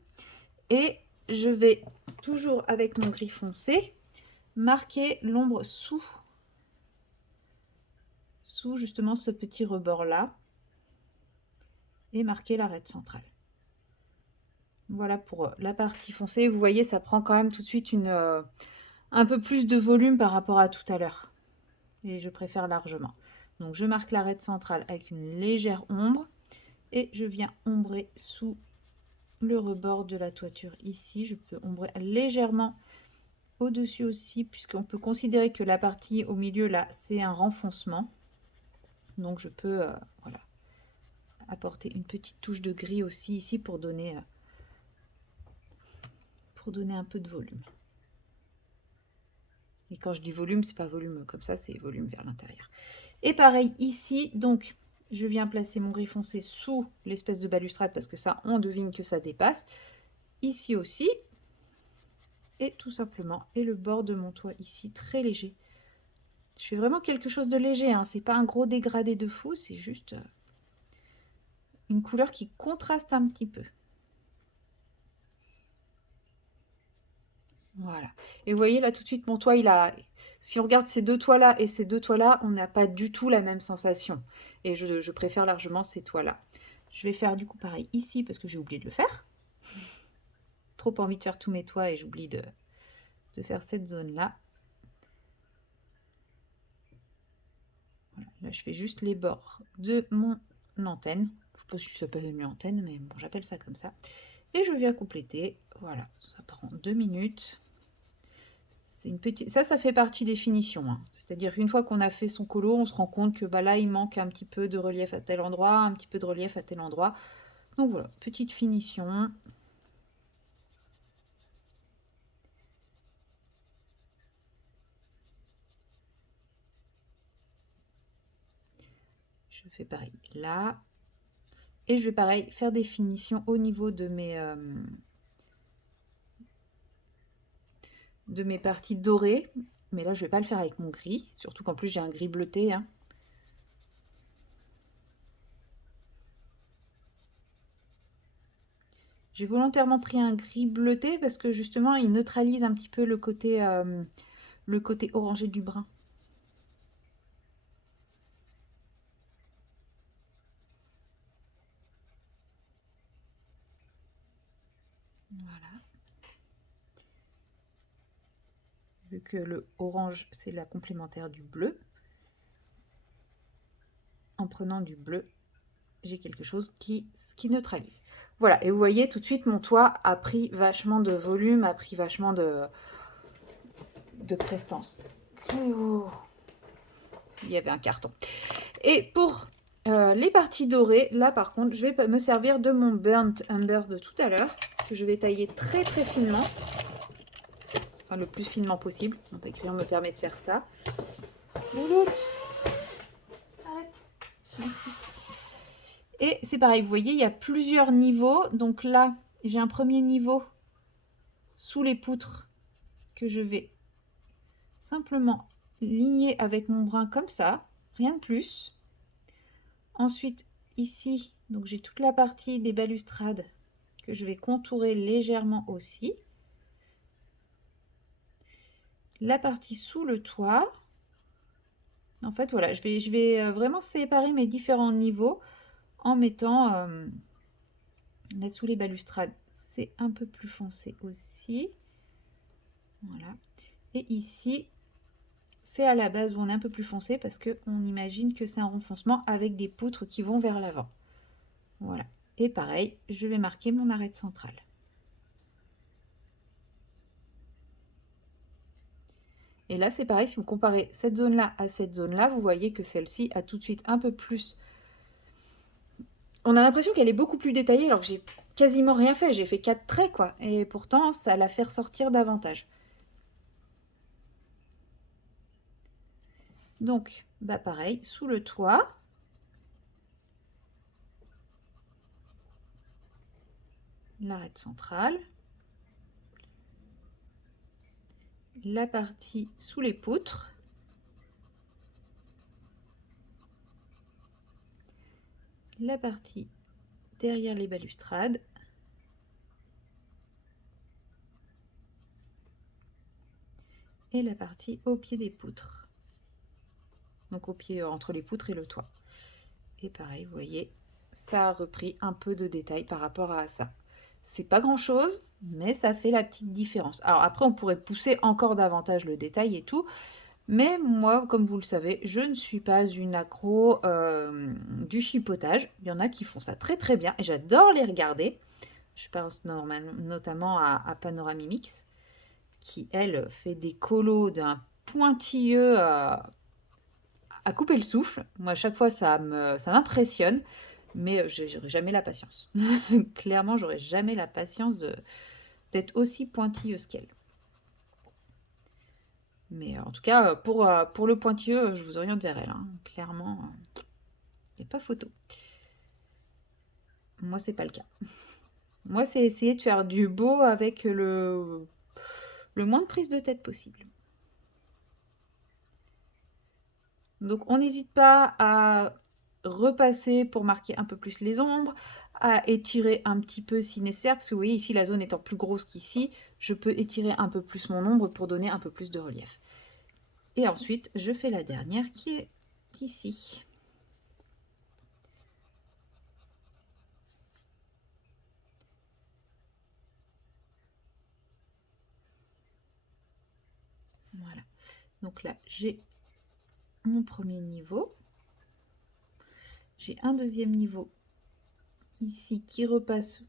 Et je vais, toujours avec mon gris foncé, marquer l'ombre sous justement ce petit rebord-là. Et marquer l'arête centrale. Voilà pour la partie foncée. Vous voyez, ça prend quand même tout de suite un peu plus de volume par rapport à tout à l'heure. Et je préfère largement. Donc je marque l'arête centrale avec une légère ombre. Et je viens ombrer sous le rebord de la toiture ici. Je peux ombrer légèrement au-dessus aussi, puisqu'on peut considérer que la partie au milieu là, c'est un renfoncement. Donc je peux voilà, apporter une petite touche de gris aussi ici pour donner un peu de volume. Et quand je dis volume, c'est pas volume comme ça, c'est volume vers l'intérieur. Et pareil ici, donc je viens placer mon gris foncé sous l'espèce de balustrade parce que ça, on devine que ça dépasse. Ici aussi. Et tout simplement, et le bord de mon toit ici, très léger. Je fais vraiment quelque chose de léger, hein. C'est pas un gros dégradé de fou, c'est juste une couleur qui contraste un petit peu. Voilà. Et vous voyez là tout de suite mon toit, si on regarde ces deux toits là et ces deux toits là, on n'a pas du tout la même sensation. Et je préfère largement ces toits là. Je vais faire du coup pareil ici parce que j'ai oublié de le faire. Trop envie de faire tous mes toits et j'oublie de faire cette zone là. Voilà. Là je fais juste les bords de mon antenne. Je sais pas si ça s'appelle une antenne, mais bon, j'appelle ça comme ça. Et je viens compléter. Voilà, ça prend 2 minutes. C'est une petite... Ça fait partie des finitions. Hein. C'est-à-dire qu'une fois qu'on a fait son colo, on se rend compte que bah, là, il manque un petit peu de relief à tel endroit, un petit peu de relief à tel endroit. Donc voilà, petite finition. Je fais pareil là. Et je vais pareil faire des finitions au niveau de mes parties dorées. Mais là, je ne vais pas le faire avec mon gris. Surtout qu'en plus, j'ai un gris bleuté. Hein. J'ai volontairement pris un gris bleuté parce que justement, il neutralise un petit peu le côté orangé du brun. Voilà. Vu que le orange, c'est la complémentaire du bleu. En prenant du bleu, j'ai quelque chose qui neutralise. Voilà, et vous voyez tout de suite, mon toit a pris vachement de volume, a pris vachement de prestance. Oh. Il y avait un carton. Et pour les parties dorées, là par contre, je vais me servir de mon Burnt Umber de tout à l'heure, que je vais tailler très très finement. Enfin, le plus finement possible. Mon taille-crayon me permet de faire ça. Louloute, arrête. Merci. Et c'est pareil, vous voyez, il y a plusieurs niveaux. Donc là, j'ai un premier niveau sous les poutres que je vais simplement ligner avec mon brin comme ça, rien de plus. Ensuite, ici, donc j'ai toute la partie des balustrades que je vais contourer légèrement aussi. La partie sous le toit. En fait, voilà, je vais vraiment séparer mes différents niveaux en mettant là sous les balustrades. C'est un peu plus foncé aussi. Voilà. Et ici, c'est à la base où on est un peu plus foncé parce qu'on imagine que c'est un renfoncement avec des poutres qui vont vers l'avant. Voilà. Et pareil, je vais marquer mon arête centrale. Et là, c'est pareil, si vous comparez cette zone-là à cette zone-là, vous voyez que celle-ci a tout de suite un peu plus... On a l'impression qu'elle est beaucoup plus détaillée alors que j'ai quasiment rien fait. J'ai fait 4 traits, quoi. Et pourtant, ça la fait ressortir davantage. Donc, bah pareil, sous le toit. L'arête centrale. La partie sous les poutres. La partie derrière les balustrades. Et la partie au pied des poutres. Donc au pied entre les poutres et le toit. Et pareil, vous voyez, ça a repris un peu de détail par rapport à ça. C'est pas grand chose, mais ça fait la petite différence. Alors après, on pourrait pousser encore davantage le détail et tout. Mais moi, comme vous le savez, je ne suis pas une accro du chipotage. Il y en a qui font ça très très bien et j'adore les regarder. Je pense notamment à Panoramimix, qui elle fait des colos d'un pointilleux à couper le souffle. Moi, à chaque fois, ça m'impressionne, mais j'aurais jamais la patience. Clairement, j'aurais jamais la patience d'être aussi pointilleuse qu'elle. Mais en tout cas, pour le pointilleux, je vous oriente vers elle. Hein. Clairement, il n'y a pas photo. Moi, c'est pas le cas. Moi, c'est essayer de faire du beau avec le moins de prise de tête possible. Donc, on n'hésite pas à repasser pour marquer un peu plus les ombres, à étirer un petit peu si nécessaire, parce que vous voyez ici, la zone étant plus grosse qu'ici, je peux étirer un peu plus mon ombre pour donner un peu plus de relief. Et ensuite, je fais la dernière qui est ici. Voilà. Donc là, j'ai mon premier niveau. J'ai un deuxième niveau ici qui repasse,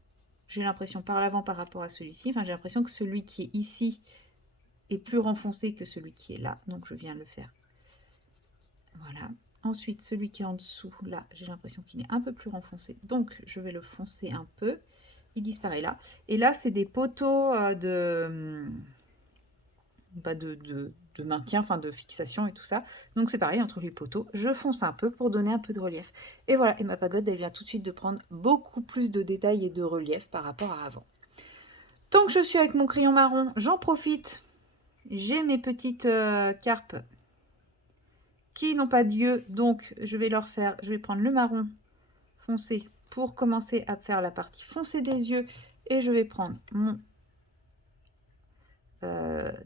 j'ai l'impression, par l'avant par rapport à celui-ci. Enfin, j'ai l'impression que celui qui est ici est plus renfoncé que celui qui est là. Donc, je viens le faire. Voilà. Ensuite, celui qui est en dessous, là, j'ai l'impression qu'il est un peu plus renfoncé. Donc, je vais le foncer un peu. Il disparaît là. Et là, c'est des poteaux de maintien, enfin de fixation et tout ça. Donc c'est pareil, entre les poteaux, je fonce un peu pour donner un peu de relief. Et voilà, et ma pagode, elle vient tout de suite de prendre beaucoup plus de détails et de relief par rapport à avant. Tant que je suis avec mon crayon marron, j'en profite. J'ai mes petites carpes qui n'ont pas d'yeux, donc je vais prendre le marron foncé pour commencer à faire la partie foncée des yeux, et je vais prendre mon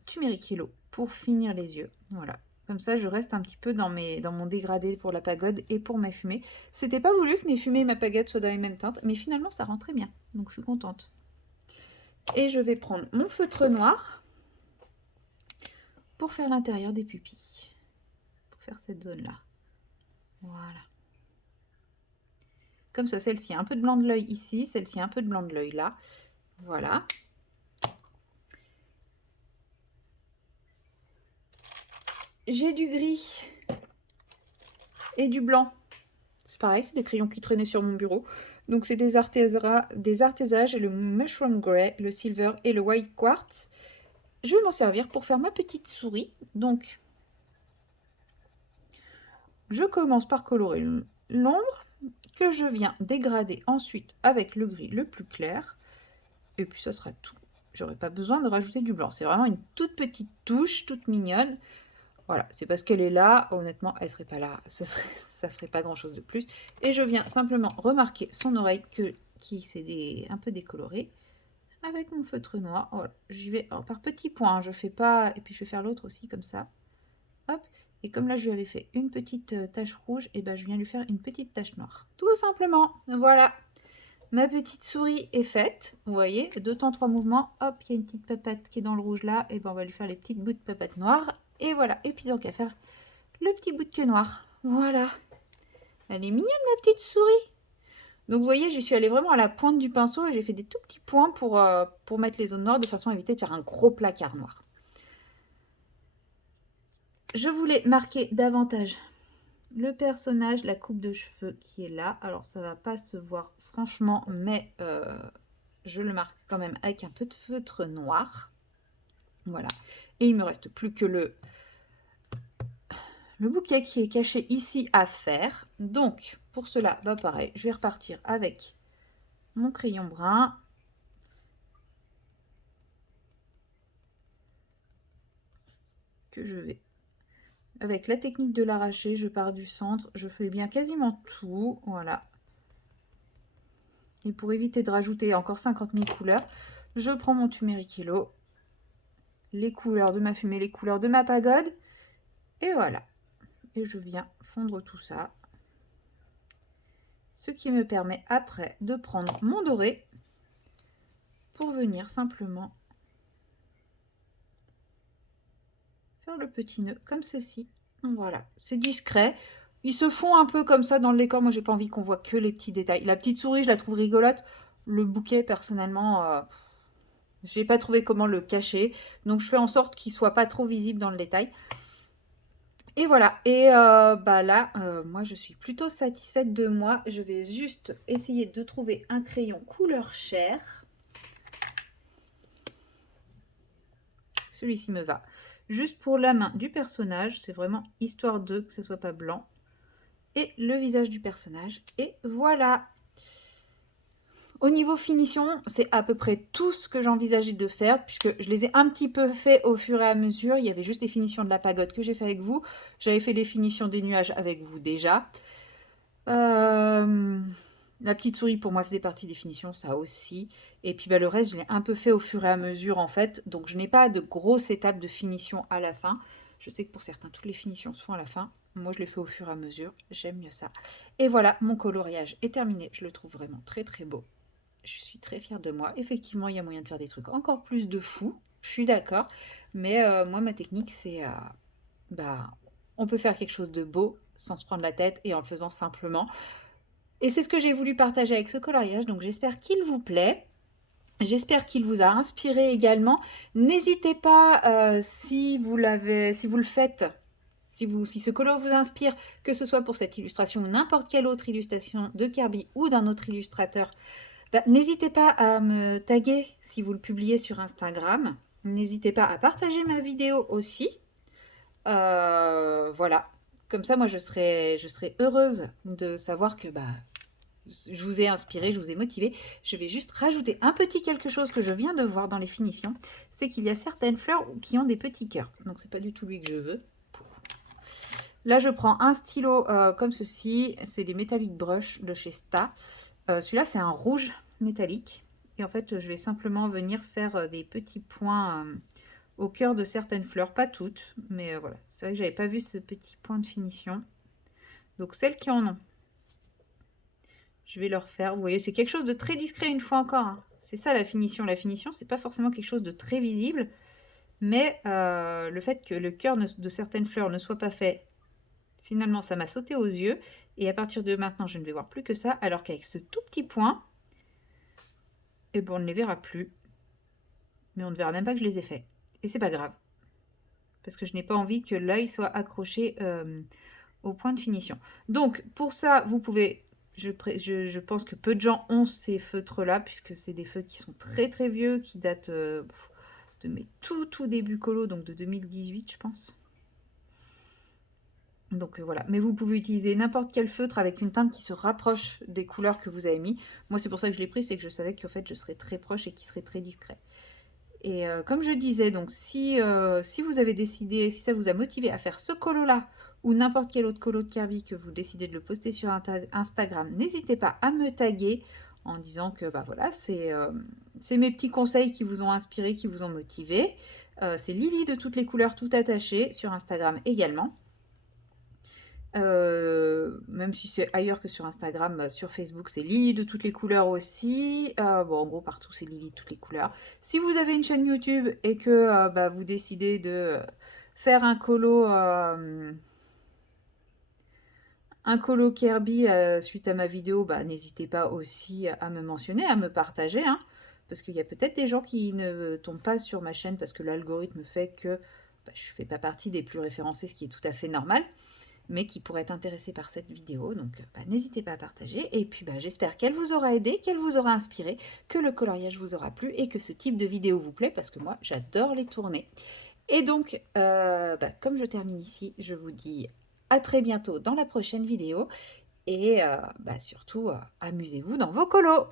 turmeric yellow pour finir les yeux. Voilà. Comme ça, je reste un petit peu dans mon dégradé pour la pagode et pour ma fumée. C'était pas voulu que mes fumées et ma pagode soient dans les mêmes teintes, mais finalement, ça rend très bien. Donc, je suis contente. Et je vais prendre mon feutre noir pour faire l'intérieur des pupilles. Pour faire cette zone-là. Voilà. Comme ça, celle-ci a un peu de blanc de l'œil ici, celle-ci a un peu de blanc de l'œil là. Voilà. J'ai du gris et du blanc. C'est pareil, c'est des crayons qui traînaient sur mon bureau. Donc c'est des artésages, le Mushroom Grey, le Silver et le White Quartz. Je vais m'en servir pour faire ma petite souris. Donc, je commence par colorer l'ombre, que je viens dégrader ensuite avec le gris le plus clair. Et puis ça sera tout. j'aurais pas besoin de rajouter du blanc. C'est vraiment une toute petite touche, toute mignonne. Voilà, c'est parce qu'elle est là. Honnêtement, elle serait pas là. Ça ferait pas grand-chose de plus. Et je viens simplement remarquer son oreille qui s'est un peu décolorée avec mon feutre noir. Voilà, j'y vais par petits points. Je fais pas... Et puis je vais faire l'autre aussi comme ça. Hop. Et comme là, je lui avais fait une petite tache rouge, et ben je viens lui faire une petite tache noire. Tout simplement. Voilà. Ma petite souris est faite. Vous voyez, 2 temps 3 mouvements. Hop, il y a une petite papate qui est dans le rouge là. Et ben on va lui faire les petites bouts de papate noire. Et voilà. Et puis donc à faire le petit bout de queue noire. Voilà. Elle est mignonne, ma petite souris. Donc vous voyez, j'y suis allée vraiment à la pointe du pinceau et j'ai fait des tout petits points pour mettre les zones noires de façon à éviter de faire un gros placard noir. Je voulais marquer davantage le personnage, la coupe de cheveux qui est là. Alors ça va pas se voir franchement, mais je le marque quand même avec un peu de feutre noir. Voilà. Et il me reste plus que le bouquet qui est caché ici à faire. Donc pour cela, bah pareil, je vais repartir avec mon crayon brun. Que je vais... Avec la technique de l'arracher, je pars du centre, je fais bien quasiment tout, voilà. Et pour éviter de rajouter encore 50 000 couleurs, je prends mon Turmeric-Yellow, les couleurs de ma fumée, les couleurs de ma pagode, et voilà. Et je viens fondre tout ça. Ce qui me permet après de prendre mon doré pour venir simplement faire le petit nœud comme ceci. Voilà, c'est discret. Ils se font un peu comme ça dans le décor. Moi, j'ai pas envie qu'on voit que les petits détails. La petite souris, je la trouve rigolote. Le bouquet, personnellement, j'ai pas trouvé comment le cacher. Donc, je fais en sorte qu'il soit pas trop visible dans le détail. Et voilà. Et bah là, moi, je suis plutôt satisfaite de moi. Je vais juste essayer de trouver un crayon couleur chair. Celui-ci me va. Juste pour la main du personnage. C'est vraiment histoire de que ce soit pas blanc. Et le visage du personnage. Et voilà. Au niveau finition, c'est à peu près tout ce que j'envisageais de faire, puisque je les ai un petit peu fait au fur et à mesure. Il y avait juste les finitions de la pagode que j'ai fait avec vous. J'avais fait les finitions des nuages avec vous déjà. La petite souris, pour moi, faisait partie des finitions, ça aussi. Et puis bah, le reste, je l'ai un peu fait au fur et à mesure, en fait. Donc, je n'ai pas de grosses étapes de finition à la fin. Je sais que pour certains, toutes les finitions se font à la fin. Moi, je les fais au fur et à mesure. J'aime mieux ça. Et voilà, mon coloriage est terminé. Je le trouve vraiment très, très beau. Je suis très fière de moi. Effectivement, il y a moyen de faire des trucs encore plus de fous. Je suis d'accord. Mais moi, ma technique, c'est... bah, on peut faire quelque chose de beau sans se prendre la tête et en le faisant simplement. Et c'est ce que j'ai voulu partager avec ce coloriage. Donc, j'espère qu'il vous plaît. J'espère qu'il vous a inspiré également. N'hésitez pas, si vous le faites, si ce color vous inspire, que ce soit pour cette illustration ou n'importe quelle autre illustration de Kirby ou d'un autre illustrateur, bah, n'hésitez pas à me taguer si vous le publiez sur Instagram. N'hésitez pas à partager ma vidéo aussi. Voilà. Comme ça, moi, je serai heureuse de savoir que bah, je vous ai inspiré, je vous ai motivé. Je vais juste rajouter un petit quelque chose que je viens de voir dans les finitions. C'est qu'il y a certaines fleurs qui ont des petits cœurs. Donc, c'est pas du tout lui que je veux. Là, je prends un stylo comme ceci. C'est des Metallic Brush de chez Sta. Celui-là, c'est un rouge métallique. Et en fait, je vais simplement venir faire des petits points au cœur de certaines fleurs. Pas toutes, mais voilà. C'est vrai que j'avais pas vu ce petit point de finition. Donc, celles qui en ont, je vais leur faire. Vous voyez, c'est quelque chose de très discret une fois encore. Hein. C'est ça la finition. La finition, c'est pas forcément quelque chose de très visible. Mais le fait que le cœur de certaines fleurs ne soit pas fait, finalement, ça m'a sauté aux yeux. Et à partir de maintenant, je ne vais voir plus que ça. Alors qu'avec ce tout petit point, et bon, on ne les verra plus. Mais on ne verra même pas que je les ai faits. Et c'est pas grave. Parce que je n'ai pas envie que l'œil soit accroché au point de finition. Donc, pour ça, vous pouvez... Je pense que peu de gens ont ces feutres-là, puisque c'est des feutres qui sont très très vieux, qui datent de mes tout début colo, donc de 2018, je pense. Donc voilà, mais vous pouvez utiliser n'importe quel feutre avec une teinte qui se rapproche des couleurs que vous avez mis. Moi, c'est pour ça que je l'ai pris, c'est que je savais qu'en fait, je serais très proche et qu'il serait très discret. Et comme je disais, donc si vous avez décidé, si ça vous a motivé à faire ce colo-là, ou n'importe quel autre colo de Kirby que vous décidez de le poster sur Instagram, n'hésitez pas à me taguer en disant que bah voilà, c'est mes petits conseils qui vous ont inspiré, qui vous ont motivé. C'est Lily de toutes les couleurs, tout attaché, sur Instagram également. Même si c'est ailleurs que sur Instagram, sur Facebook, c'est Lily de toutes les couleurs aussi. Bon, en gros, partout, c'est Lily de toutes les couleurs. Si vous avez une chaîne YouTube et que bah, vous décidez de faire un colo Kirby suite à ma vidéo, bah, n'hésitez pas aussi à me mentionner, à me partager, hein, parce qu'il y a peut-être des gens qui ne tombent pas sur ma chaîne parce que l'algorithme fait que bah, je ne fais pas partie des plus référencés, ce qui est tout à fait normal, mais qui pourraient être intéressés par cette vidéo. Donc bah, n'hésitez pas à partager. Et puis bah, j'espère qu'elle vous aura aidé, qu'elle vous aura inspiré, que le coloriage vous aura plu et que ce type de vidéo vous plaît, parce que moi j'adore les tourner. Et donc, bah, comme je termine ici, je vous dis à très bientôt dans la prochaine vidéo. Et bah, surtout, amusez-vous dans vos colos.